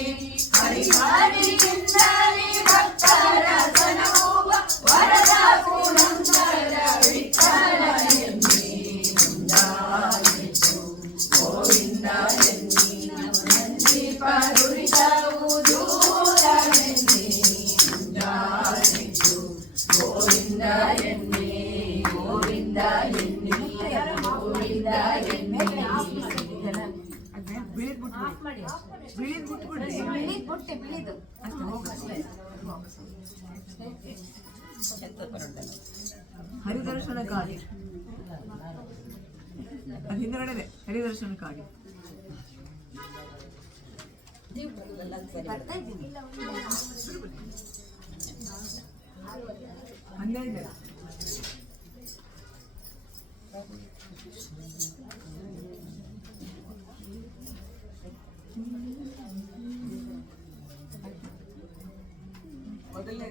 ಹರಿಹರಿಯಿಂದಲೇ ಭಕ್ತರ ತನವುವ ವರದ ಪುರಂದರ ವಿಠಲ ಎನ್ನಿ ಮುಂಜಾನೆದ್ದು. ಗೋವಿಂದ ಎನ್ನಿ ನಮನಲ್ಲಿ ಪದುರಿತವು ದೂರವೆನ್ನಿ ಮುಂಜಾನೆದ್ದು. ಗೋವಿಂದ ಎನ್ನಿ ಗೋವಿಂದ ಎನ್ನಿ ಗೋವಿಂದ ಎನ್ನಿ. ಹರಿದರ್ಶನಕ್ಕಾಗಿ ಅದು ಹಿಂದಗಡೆ ಹರಿದರ್ಶನಕ್ಕಾಗಿ ಹಂಗೆ ಇದೆ. ಮೊದಲನೇ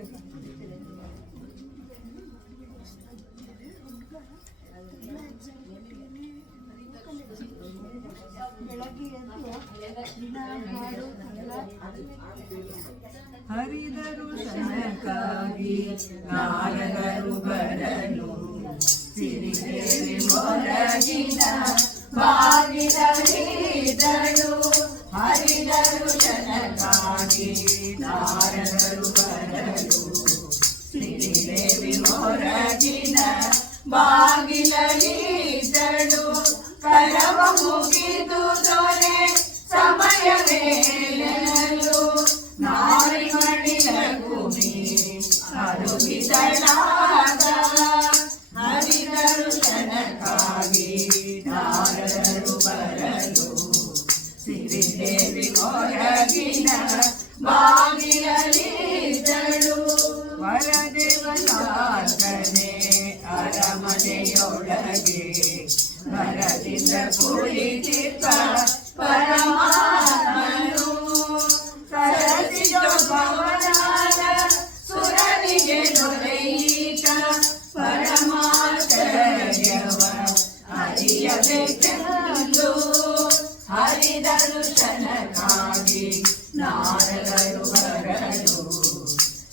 ಹರಿದರು ಶನಕ್ಕಾಗಿ ನಾರದರು ಬರಲು ಸಿರಿದೇವಿ ಮೊರಗಿನ ಬಾಗಿಲರಿದಳು. ಹರಿದರು ಶನಕ್ಕಾಗಿ ನಾರದರು ಬರಲು ಸಿರಿದೇವಿ ಮೊರಗಿನ ಬಾಗಿಲರಿದಳು. ಕರವ ಮುಗಿದು ದೊರೆ ಸಮಯವೇಳಲು ನಾರಿ ಮಡಿಲ ಭೂಮಿ ಅರುಗಿದಳಾಗ. ಹರಿದರ್ಶನಕ್ಕಾಗಿ ನಾರದರು ಬರಲು ಸಿರಿದೇವಿ ಮೊರಗಿನ ಬಾಗಿಲರಿದಳು. ವರದೇವತಾರ್ಕನೆ ಅರಮನೆಯೊಳಗೆ ವರದಿಂದ ಕುಳಿತಿದ್ದ ಪರಮಾತ್ಮನು. ಸರಸಿಜೊಬ್ಬವನಾದ ಸುರನಿಗೆ ದೊರೆಯಿತ ಪರಮಾಶ್ಚರ್ಯವ ಅರಿಯಬೇಕೆಂದು. ಹರಿದರ್ಶನಕ್ಕಾಗಿ ನಾರದರು ಬರಲು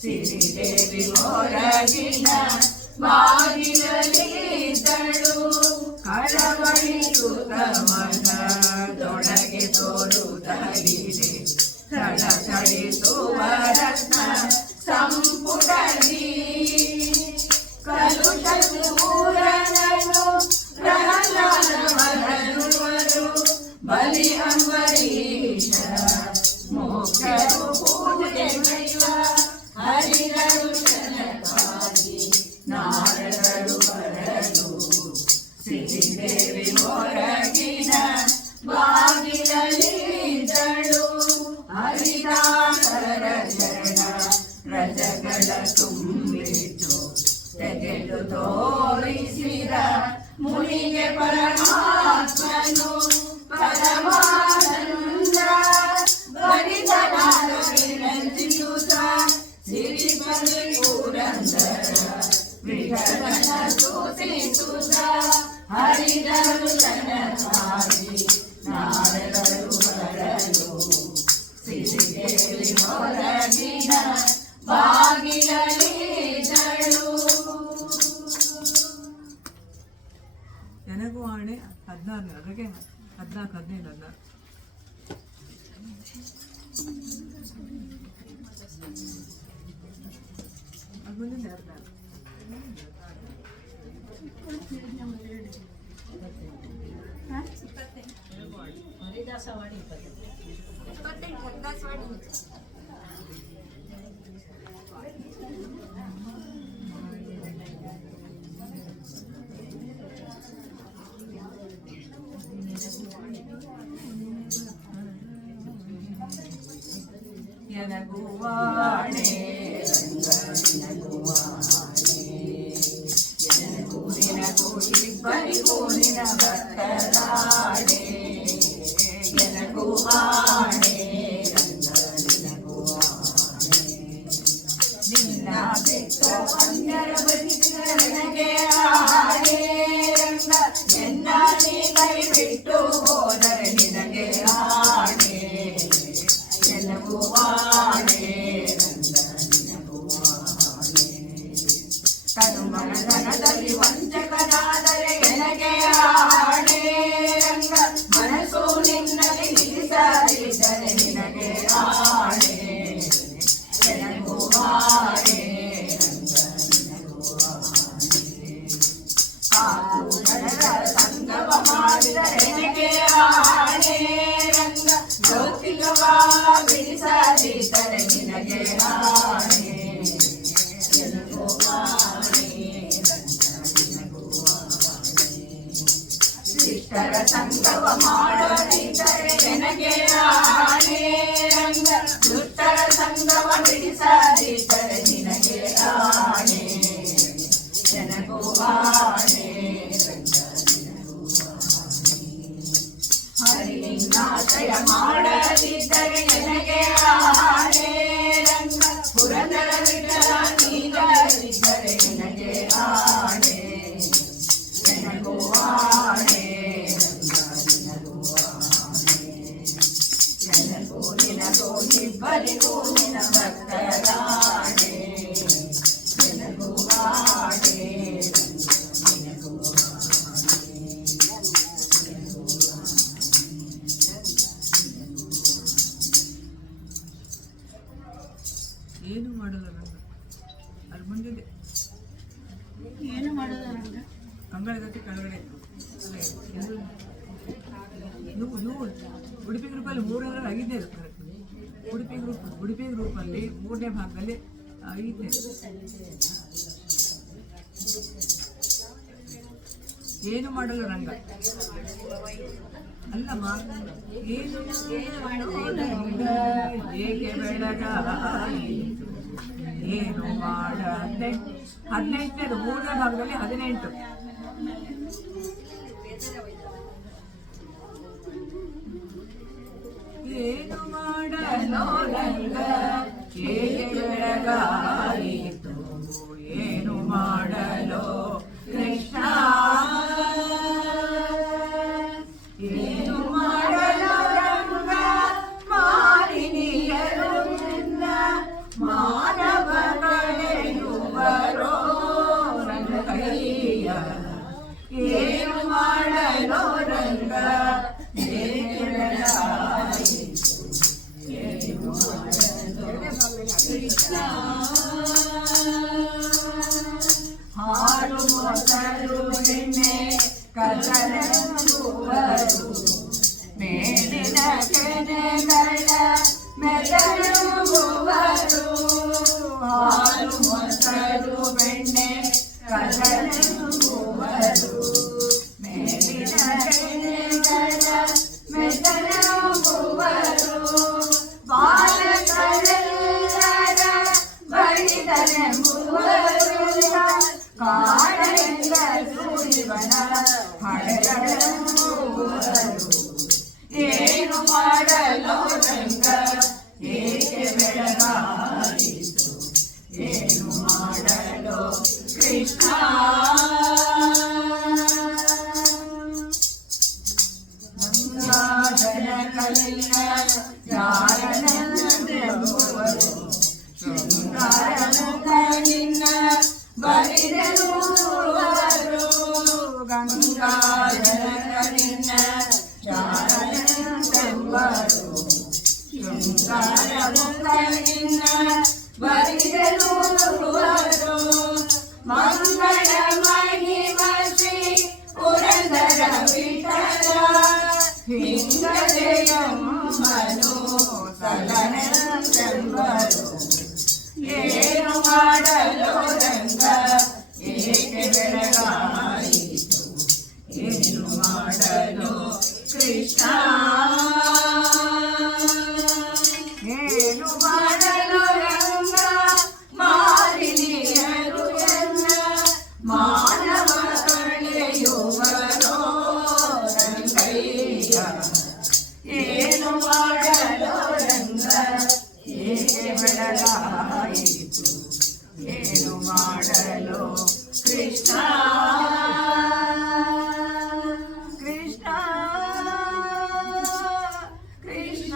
ಸಿರಿದೇವಿ ಮೊರಗಿನ ಬಾಗಿಲರಿದ್ದಳು. ಕಳವಳಿಸುತ್ತ ಮನದೊಳಗೆ ತೋರುತ್ತಲಿದೆ ಥಳಥಳಿಸುವ ರತ್ನ ಸಂಪುಟದಿ. ಕಲುಷ ದೂರ ಬಲಿ ಅಂಬರೀಷ ಮುಖ್ಯರು ಪೂಜೆಗೈವ ಹರಿದರುಶನಕ್ಕಾಗಿ ನಾರದರು ಬರಲು ಶ್ರೀದೇವಿ ಹೊರಗಿನ ಬಾಗಿಲಲ್ಲಿದ್ದಳು ಹರಿದಾಸರ ಶರಣ ರಜಗಳ ತುಂಬಿಟ್ಟು ತೆಗೆದು ತೋರಿಸಿದ ಮುನಿಗೆ ಪರಮಾತ್ಮನು ಪರಮಾನಂದ ಭರಿತನಾದ ವಿನಂತಿಸುತ್ತ ಸಿರಿಪದಿ ಪುರಂದರ ವಿಠಲನ ಸ್ತುತಿಸುತ್ತ ಹರಿದರುಶನಕ್ಕಾಗಿ ನಾರದರು ಬರಲು ಸಿರಿದೇವಿ ಹೊರಗಿನ ಬಾಗಿಲಲ್ಲಿದ್ದಳು. ನನಗೂ ಆಣೆ 16 ಅದಕ್ಕೆ 14 15 16 ಅದು ಮುಂದೆ ಅರ್ಧ ಎನಗುವಾಣೆ ಎನಗೂರಿನಗೂ ಇಬ್ಬರಿಗೂ ನಿನ ಭಕ್ತರಾಣೆ ಎನಗುವಾಣೆ ನಿನ್ನ ಬೆಟ್ಟು ಅನ್ಯರ ಬದುಕಿಗೆ ಆಣೆ ರಂಗ ಎನ್ನ ನೀ ಕೈ ಬಿಟ್ಟು ಹೋದರೆ ನಿನಗೆ ಆಣೆ ಎನಗುವಾಣೆ ಕನುಮನದಲ್ಲಿ ವಂಚಕನಾದರೆ ಎನಗೆ ಆಣೆ ರಂಗ ಮನಸ್ಸು ನಿನ್ನಲ್ಲಿ ನಿಲ್ಲಿಸದಿದ್ದರೆ ನಿನಗೆ ಆಣೆ ಎನಗುವಾಣೆ ರಂಗ ಆತುಗಳ ಸಂಗಮ ಮಾಡಿದರೆ ಎನಗೆ ಆಣೆ ರಂಗ ಲೌಕಿಕವ ಬಿಡಿಸದಿದ್ದರೆ ನಿನಗೆ ಆಣೆ ಶಿಷ್ಟರ ಸಂಗವ ಮಾಡದಿದ್ದರೆ ನನಗೆ ಆಣೆ ರಂಗ ದುಷ್ಟರ ಸಂಗವ ಬಿಡಿಸದಿದ್ದರೆ ನಿನಗೆ ಆಣೆ ನನಗೂ ಆಣೆ ರಂಗ ಹರಿಲಿಂಗಾಶಯ ಮಾಡದಿದ್ದರೆ ನನಗೆ ಆಣೆ ರಂಗ ಪುರಂದರ ವಿಠಲ ನೀಗದಿದ್ದರೆ ನಿನಗೆ ಆಣೆ ನನಗೂ ಆಣೆ ನನಗೂ ನಿನಗೂ ಇಬ್ಬರಿಗೂ ನಿನ ಭಕ್ತರಾಣೆ ನನಗೂ ಆಣೆ ನನಗೂ ಏನು ಮಾಡಲ್ಲ ರಂಗ ಅದು ಮುಂದಿದೆ ಏನು ಮಾಡೋದು ರಂಗ ಕಂಗಳಗತ್ತೆ ಕೆಳಗಡೆ ನೀವು ಉಡುಪಿ ಗ್ರೂಪಲ್ಲಿ 3 ಆಗಿದ್ದೇ ಅದು ಉಡುಪಿ ಗ್ರೂಪಲ್ಲಿ 3ನೇ ಭಾಗದಲ್ಲಿ 5ನೇ ಏನು ಮಾಡಲ್ಲ ರಂಗ ಅಲ್ಲಮ್ಮ ಏನು ರಂಗ ಏಕೆ ಬೆಳಗಾಯಿತು ಏನು ಮಾಡ 18ನೇದು 3ನೇ ಭಾಗದಲ್ಲಿ 18 ಏನು ಮಾಡಲು ರಂಗ ಏಕೆ ಬೆಳಗಾಯಿತು ಏನು ಮಾಡಲು ಕೃಷ್ಣ ಏನು ಮಾಡಲು ರಂಗ ಮಾಲಿನಿಯರು ಮಾನವ ಕಳೆಯುವರೋ ರಂಗಯ್ಯ ಏನು ಮಾಡಲು ರಂಗ ಏಕೆ ಬೆಳಗಾಯಿತು ಏನು ಮಾಡಲು ಕೃಷ್ಣ ಹಾಲು ಮೊಸರು ಎಣ್ಣೆ ಕಲ್ಲರೆಂಬುವರು ಕಲಿನ ಜಾರನೆಂದೆಂಬುವರು ಶೃಂಗಾರ ಮುಖನಿನ್ನ ಬರಿದೆರುವರು ಗಂಗಾಧರನಿನ್ನ ಜಾರನೆಂದೆಂಬರು ಶೃಂಗಾರ ಮುಖನಿನ್ನ ಬರಿದೆರುವರು ಮಂಗಳ ಮಹಿಮ ಶ್ರೀ ಪುರಂದರ ವಿಠಲ ಹಿಂಗದೆಯಮ್ಮನು ಸಲನೆಂದೆಂಬರು ಏನು ಮಾಡಲು ರಂಗ ಏಕೆ ಬೆಳಗಾಯಿತು ಏನು ಮಾಡಲು ಕೃಷ್ಣ ಏನು ಮಾಡಲು ರಂಗ ಮಾಲಿನಿಯರು ಎನ್ನ ಮಾನವ ಕಳೆಯುವರೋ ರಂಗಯ್ಯ ಏನು ಮಾಡಲು ರಂಗ ಏಕೆ ಬೆಳಗಾಯಿತು ಏನು ಮಾಡಲು ಕೃಷ್ಣ ಕೃಷ್ಣ ಕೃಷ್ಣ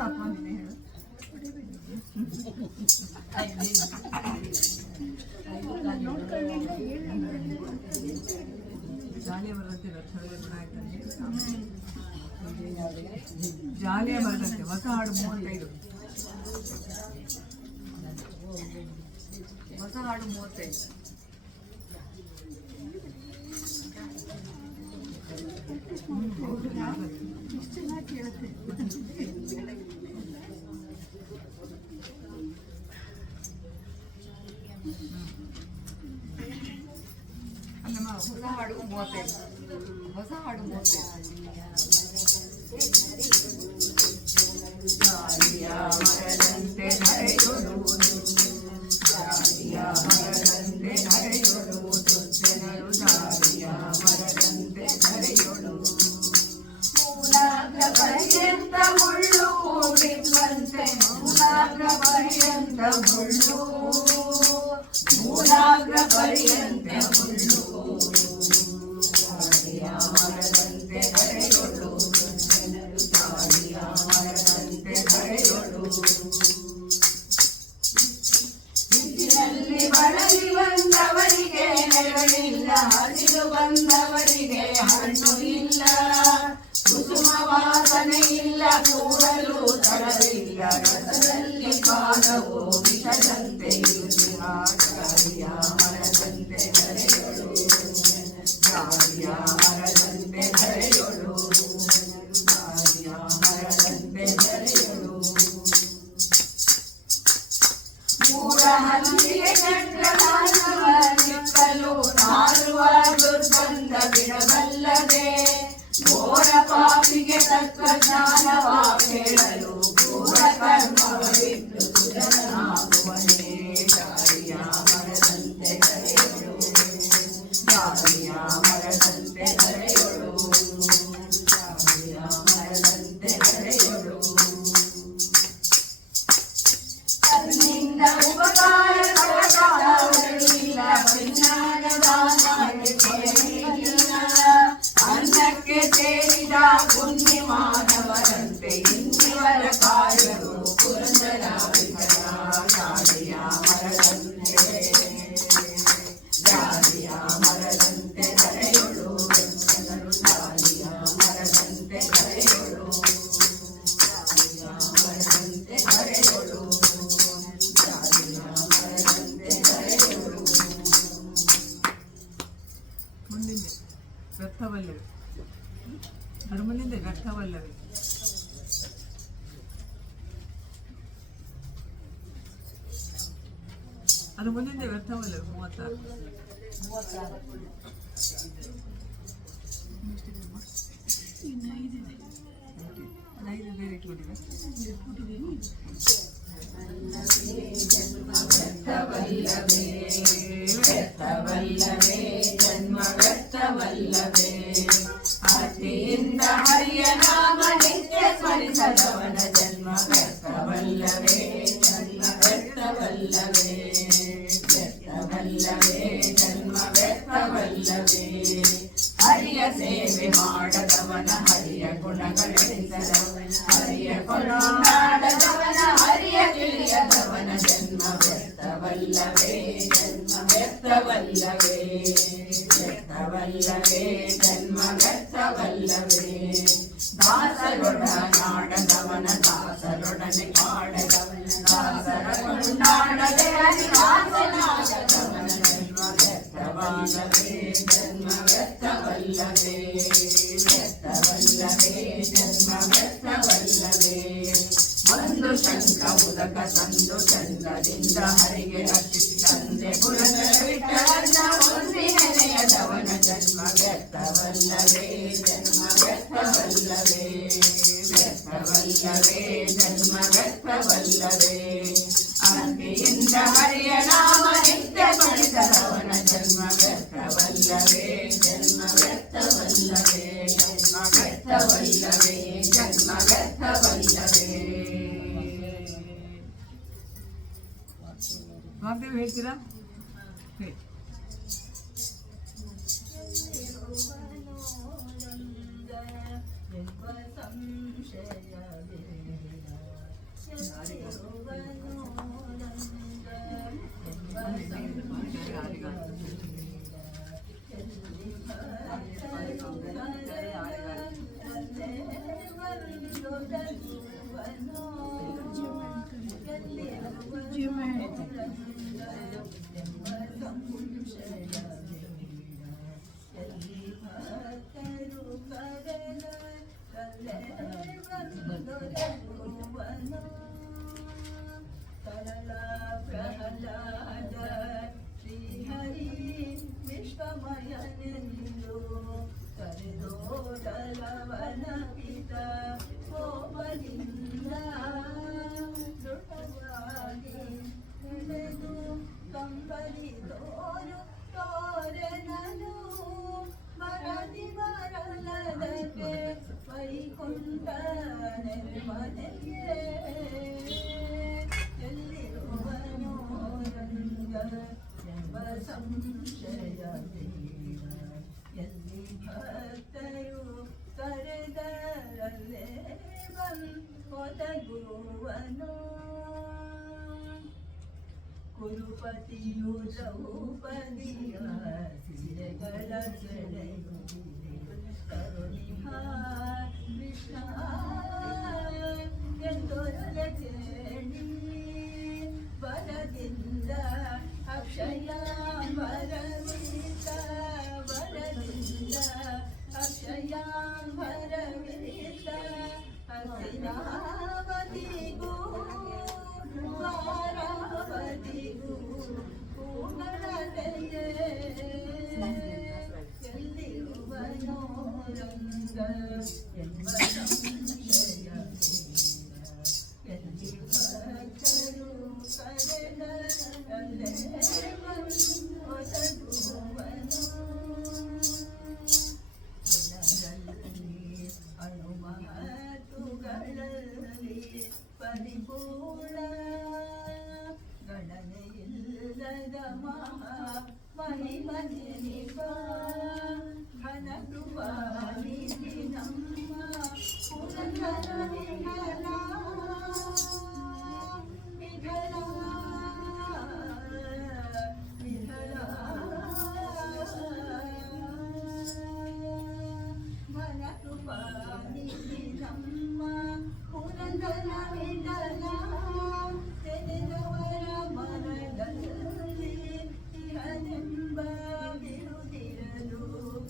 ಅಪ್ಪ ನೀನೇ ಹೇಳು. ಜಾಲಿಯ ಬರದಂತೆ ವ್ಯರ್ಥವೇ ಗುಣ ಆಯ್ತಂತೆ ಜಾಲಿಯ ಬರದಂತೆ ಹೊಸ ಹಾಡು 35 ಹೊಸ ಹಾಡು 35 ಅಲ್ಲಮ್ಮ ಹೊಸ ಹಾಡು 35 ಹೊಸ ಹಾಡು 35 ಜಾಲಿಯ ಮರದಂತೆ ನಡೆಯುವುದು ಜಾಲಿಯ ಮರದಂತೆ ನಡೆಯುವುದು ಜನರು ಜಾಲಿಯ ಮರದಂತೆ ನಡೆಯುವುದು ಮೂಲಾಗ್ರ ಪರ್ಯಂತ ಮುಳ್ಳು ಬಿಡುವಂತೆ ಮೂಲಾಗ್ರ ಪರ್ಯಂತ ಮುಳ್ಳು ಮೂಲಾಗ್ರ ಪರ್ಯಂತ ಮುಳ್ಳು ಜಾಲಿಯ ಮರದಂತೆ ನಡೆಯುವುದು ಜನರು ಜಾಲಿಯ ಮರದಂತೆ ನಡೆಯುವುದು ಬಿಸಿಲಲ್ಲಿ ಬಳಲಿ ಬಂದವರಿಗೆ ನೆರಳಿಲ್ಲ ಹಸಿರು ಬಂದವರಿಗೆ ಹಣ್ಣು ಇಲ್ಲ ಕುಸುಮ ವಾಸನೆ ಇಲ್ಲ ಕೂಡಲು ತರವಿಲ್ಲ ರಸದಲ್ಲಿ ಕಾಲವು ವಿಷದಂತೆ ಇರುತ್ತಿಹ ಜಾಲಿಯ ಮರದಂತೆ ಕರೆಯೊಳು ಜಾಲಿಯ ಮರದಂತೆ ಕರೆಯೊಳು ಜಾಲಿಯ ಮರದಂತೆ ಕರೆಯೊಳು ಮೂರ ಹಲ್ಲಿಗೆ ಚಕ್ರದಾನವ ನಿಕ್ಕಲು ನಾರುವ ದುರ್ಗಂಧ ಬಿಡಬಲ್ಲದೆ ಘೋರ ಪಾಪಿಗೆ ತಕ್ಕ ಜ್ಞಾನವ ಕೇಳಲು ಘೋರ ಕರ್ಮವ ಬಿಟ್ಟು ಸುಧನಾಗುವನೇ ಜಾಲಿಯ ಮರದಂತೆ ಕರೆಯೊಳು ಜಾಲಿಯ ಮರದಂತೆ ಕರೆಯೊಳು ಜಾಲಿಯ ಮರದಂತೆ ಕರೆಯೊಳು ತನ್ನಿಂದ ಉಪಕಾರ ಕಳಕಾಲಗಳಿಲ್ಲ ಭಿನ್ನಾಗದ ಅನ್ನಕ್ಕೆ ಸೇರಿದ ಪುಣ್ಯ ಮಾನವರಂತೆ ಇನ್ನಿವರ ಕಾರ್ಯರು ಪುರಂದರ ವಿಠಲ ಜಾಲಿಯ ಮರದಂತೆ ಜಾಲಿಯ ಮರದಂತೆ ಕರೆಯೊಳು ಜನರು ಜಾಲಿಯ ಮರದಂತೆ ಕರೆಯೊಳು ಜಾಲಿಯ ಮರದಂತೆ ಕರೆಯೊಳು ಜಾಲಿಯ ಮರದಂತೆ ಕರೆಯೊಳು ಮುಂದಿನ ವ್ಯರ್ಥವಲ್ಲವೇ ಅದ್ರ ಮುಂದಿನ ವ್ಯರ್ಥವಲ್ಲವೇ ಅದ್ರ ಮುಂದಿನ ವ್ಯರ್ಥವಲ್ಲವೇ 36 ಬೇರೆ ಇಟ್ಕೊಂಡಿವೆ ವ್ಯರ್ಥವಲ್ಲವೇ ವ್ಯರ್ಥವಲ್ಲವೇ ಜನ್ಮ ವ್ಯರ್ಥವಲ್ಲವೇ ಅತಿಯಿಂದ ಹರಿಯ ನಾಮ ನಿತ್ಯ ಸ್ಮರಿಸದವನ ಜನ್ಮ ವ್ಯರ್ಥವಲ್ಲವೇ ಜನ್ಮ ವ್ಯರ್ಥವಲ್ಲವೇ ವ್ಯರ್ಥವಲ್ಲವೇ ಜನ್ಮ ವ್ಯರ್ಥವಲ್ಲವೇ ಹರಿಯ ಸೇವೆ ಮಾಡದವನ ಹರಿಯ ವ್ಯರ್ಥವಲ್ಲವೇ ಜನ್ಮ ವ್ಯರ್ಥವಲ್ಲವೇ ದಾಸರೊಡನಾಡದವನ ದಾಸರೊಡನೆ ಕಾಡದವನ ದಾಸರ ಕೊಂಡಾಡದೆ ಹರಿದಾಸನಾಗದವನ ಜನ್ಮ ವ್ಯರ್ಥವಲ್ಲವೇ ಜನ್ಮ ವ್ಯರ್ಥವಲ್ಲವೇ ವ್ಯರ್ಥವಲ್ಲವೇ ಜನ್ಮ ವ್ಯರ್ಥವಲ್ಲವೇ ಒಂದು ಶಂಖ ಉದಕ ತಂದು ಚಂದ್ರದಿಂದ ಹರಿಗೆ ಅರ್ಪಿಸಿ ತಂದೆ ಪುರಂದರ ವಿಠಲನ ಒಂದು ನೆನೆಯದವನ ಜನ್ಮ ವ್ಯರ್ಥವಲ್ಲವೇ ಜನ್ಮ ವ್ಯರ್ಥವಲ್ಲವೇ ವ್ಯರ್ಥವಲ್ಲವೇ ಜನ್ಮ ವ್ಯರ್ಥವಲ್ಲವೇ ಅಂತೆಯಿಂದ ಹರಿಯ ನಾಮ ನಿತ್ಯ ಪಡಿತರವನ ಜನ್ಮ ವ್ಯರ್ಥವಲ್ಲವೇ ಜನ್ಮ ವ್ಯರ್ಥವಲ್ಲವೇ ಜನ್ಮ ವ್ಯರ್ಥವಲ್ಲವೇ ಜನ್ಮ ವ್ಯರ್ಥವಲ್ಲವೇ. ವಾಗ್ದೇವ್ ಹೇಳ್ತೀರಾ? ಹೇಳಿ. ಕುರುಪತಿಯು ದ್ರೌಪದಿಯ ಸಿರೆಗಳ ಸೆಳೆಯುವುದೇ ಕರುಣಿಹ ಕೃಷ್ಣ ಎಂದೊರಲೆ ಕೇಳಿ ಬಲದಿಂದ ಅಕ್ಷಯ ವರವಿತ ಬಲದಿಂದ ಅಕ್ಷಯ ವರವಿತ ಹಸಿರಾವತಿಗೂ ದ್ವಾರಾವತಿಗೂ ಹೂಗಳಲೆಯೇ ಎಲ್ಲಿರುವನೋ ರಂಗ ಎಂಬ ಸಂಶಯ ಎಲ್ಲಿ ಭಕ್ತರು ಕರೆದರಲ್ಲೇ ಒದಗುವನೋ ಅಣುಮಹತ್ತುಗಳಲ್ಲಿ ಪರಿಪೂರ್ಣ ಗಣನೆಯಿಲ್ಲದ ಮಹಾ ಮಹಿಮನಿಪ ಘನ ಕೃಪಾನಿಧಿ ನಮ್ಮ ಪುರಂದರ ವಿಠಲ ವಿಠಲ ವಿಠಲ ಘನ ಕೃಪಾನಿಧಿ ನಮ್ಮ ಪುರಂದರ ವಿಠಲ ತೆರೆದವರ ಮನದಲ್ಲಿ ಇಹನೆಂಬ ಬಿರುದಿರಲು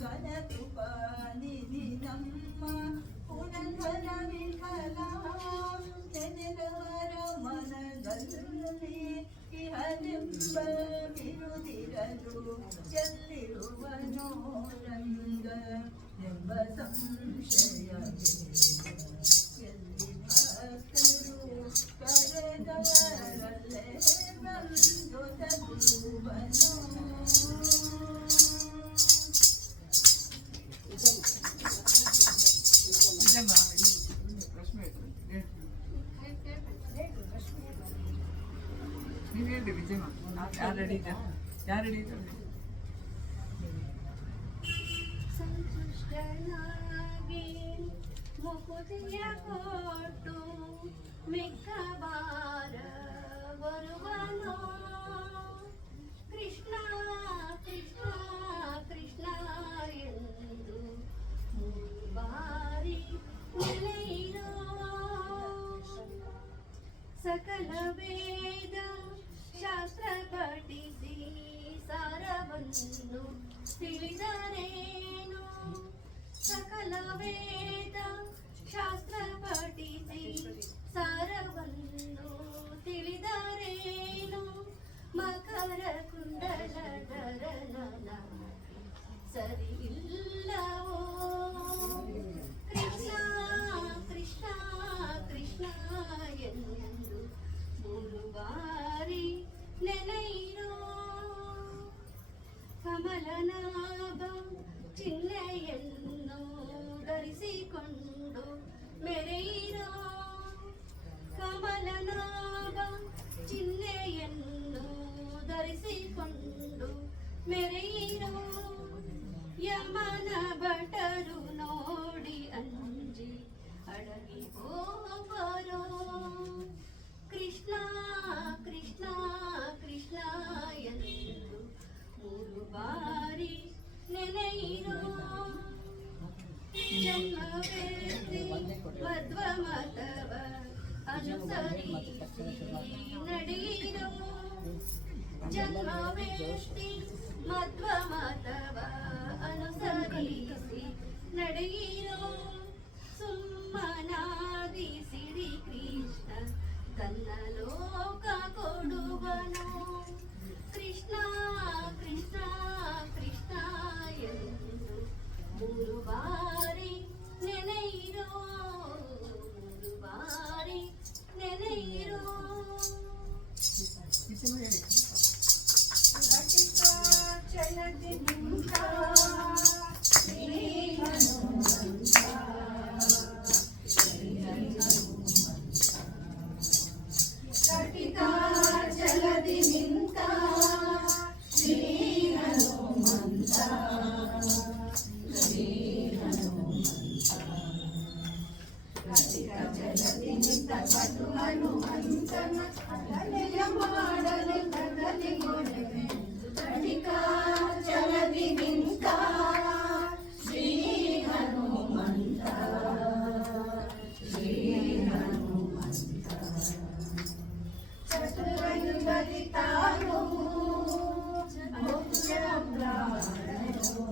ಘನ ಕೃಪಾನಿಧಿ ನಮ್ಮ ಪುರಂದರ ವಿಠಲ ತೆರೆದವರ ಮನದಲ್ಲಿ ಇಹನೆಂಬ ಬಿರುದಿರಲು ಎಲ್ಲಿರುವನೋ ರಂಗ ಎಂಬ ಸಂಶಯ ಎಲ್ಲಿ ಭಕ್ತರು ಕರೆದರಲ್ಲೇ ಬಂದೊದಗುವನೋ. ಪ್ರಶ್ನೆ ನೀವು ಹೇಳ್ರಿ ವಿಜಯಮ್ಮ. ಯಾರು ರೆಡಿ ಇದ್ದಾರೆ? ಯಾರು ರೆಡಿ ಇದ್ದಾರೆ? ಸಂತುಷ್ಟನಾಗಿ ಮುಕುತಿಯ ಕೊಟ್ಟು ಮಿಕ್ಕ ಬಾರ ಬರುವನೋ ಕೃಷ್ಣ ಕೃಷ್ಣ ಕೃಷ್ಣ ವೇದ ಶಾಸ್ತ್ರ ಪಠಿಸಿ ಸಾರವನ್ನು ತಿಳಿದರೇನು ಮಕರ ಕುಂಡಲಧರನ ಸರಿ ಇಲ್ಲವೋ ಕೃಷ್ಣ ಕೃಷ್ಣ ಕೃಷ್ಣ ಎಂದು ಮೂರು ಬಾರಿ ನೆನೆಯಿರೋ ಕಮಲನಾಭ ಚಿಹ್ನೆಯನ್ನು ಧರಿಸಿಕೊಂಡು ಮೆರೆಯಿರೋ ಕಮಲನಾಭ ಚಿಹ್ನೆಯನ್ನು ಧರಿಸಿಕೊಂಡು ಮೆರೆಯಿರೋ ಯಮನ ಭಟರು ನೋಡಿ ಅಂಜಿ ಅಡಗಿ ಹೋಗರೋ ಕೃಷ್ಣ ಕೃಷ್ಣ ಕೃಷ್ಣ ಎಂದು ಮೂರು ಬಾರಿ ನೆನೆಯಿರೋ ಜನ್ಮವೆತ್ತಿ ಮಧ್ವ ಮತವ ಅನುಸರಿಸಿ ನಡೆಯಿರೋ ಜನ್ಮವೆತ್ತಿ ಮಧ್ವ ಮತವ ಅನುಸರಿಸಿ ನಡೆಯಿರೋ ಸುಮ್ಮನಾದಿ ಸಿರಿ ಕೃಷ್ಣ ತನ್ನ ಲೋಕ ಕೊಡುವನು ಕೃಷ್ಣ ಕೃಷ್ಣ ಕೃಷ್ಣ ಎಂದು ಮೂರು ಬಾರಿ ನೆನೆಯಿರೋ ಮೂರು ಬಾರಿ ನೆನೆಯಿರೋ ಚಲದಿ ನಿಂತ ಶ್ರೀ ಕಟಿಕಾ ಚಲದಿ ನಿಂತ ಶ್ರೀ ಹನುಮಂತ ಶ್ರೀ ಹನುಮಂತ ಕಟಿಕಾ ಚಲದಿ ನಿಂತ ಪಟು ಹನುಮಂತನ ಅಲಲೆಯ ಮಾಡಲು ಕದಲಿ ಗೊಡವೆ ಕಟಿಕಾ ಚಲದಿ ನಿಂತ ಶ್ರೀ ಹನುಮಂತ ಶ್ರೀ ಹನುಮಂತ ಚತುರಯುಗದಿ ತಾನು ಮುಖ್ಯ ಪ್ರಾಣನು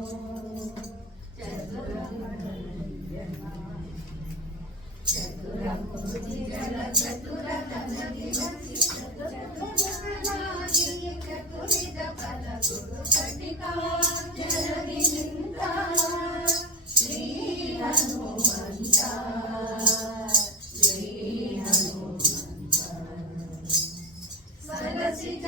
ಚತುರ ಮುದಿಗಳ ಚತುರ ತನದಿ ಚತುರನಾಗಿ ಚತುರಿದ ಫಲ ಗುರು ಕಟಿಕಾ ಚಲದಿ ನಿಂತ ಶ್ರೀ ಹನುಮಂತ ಶ್ರೀ ಹನುಮಂತ ಸರಸಿಜ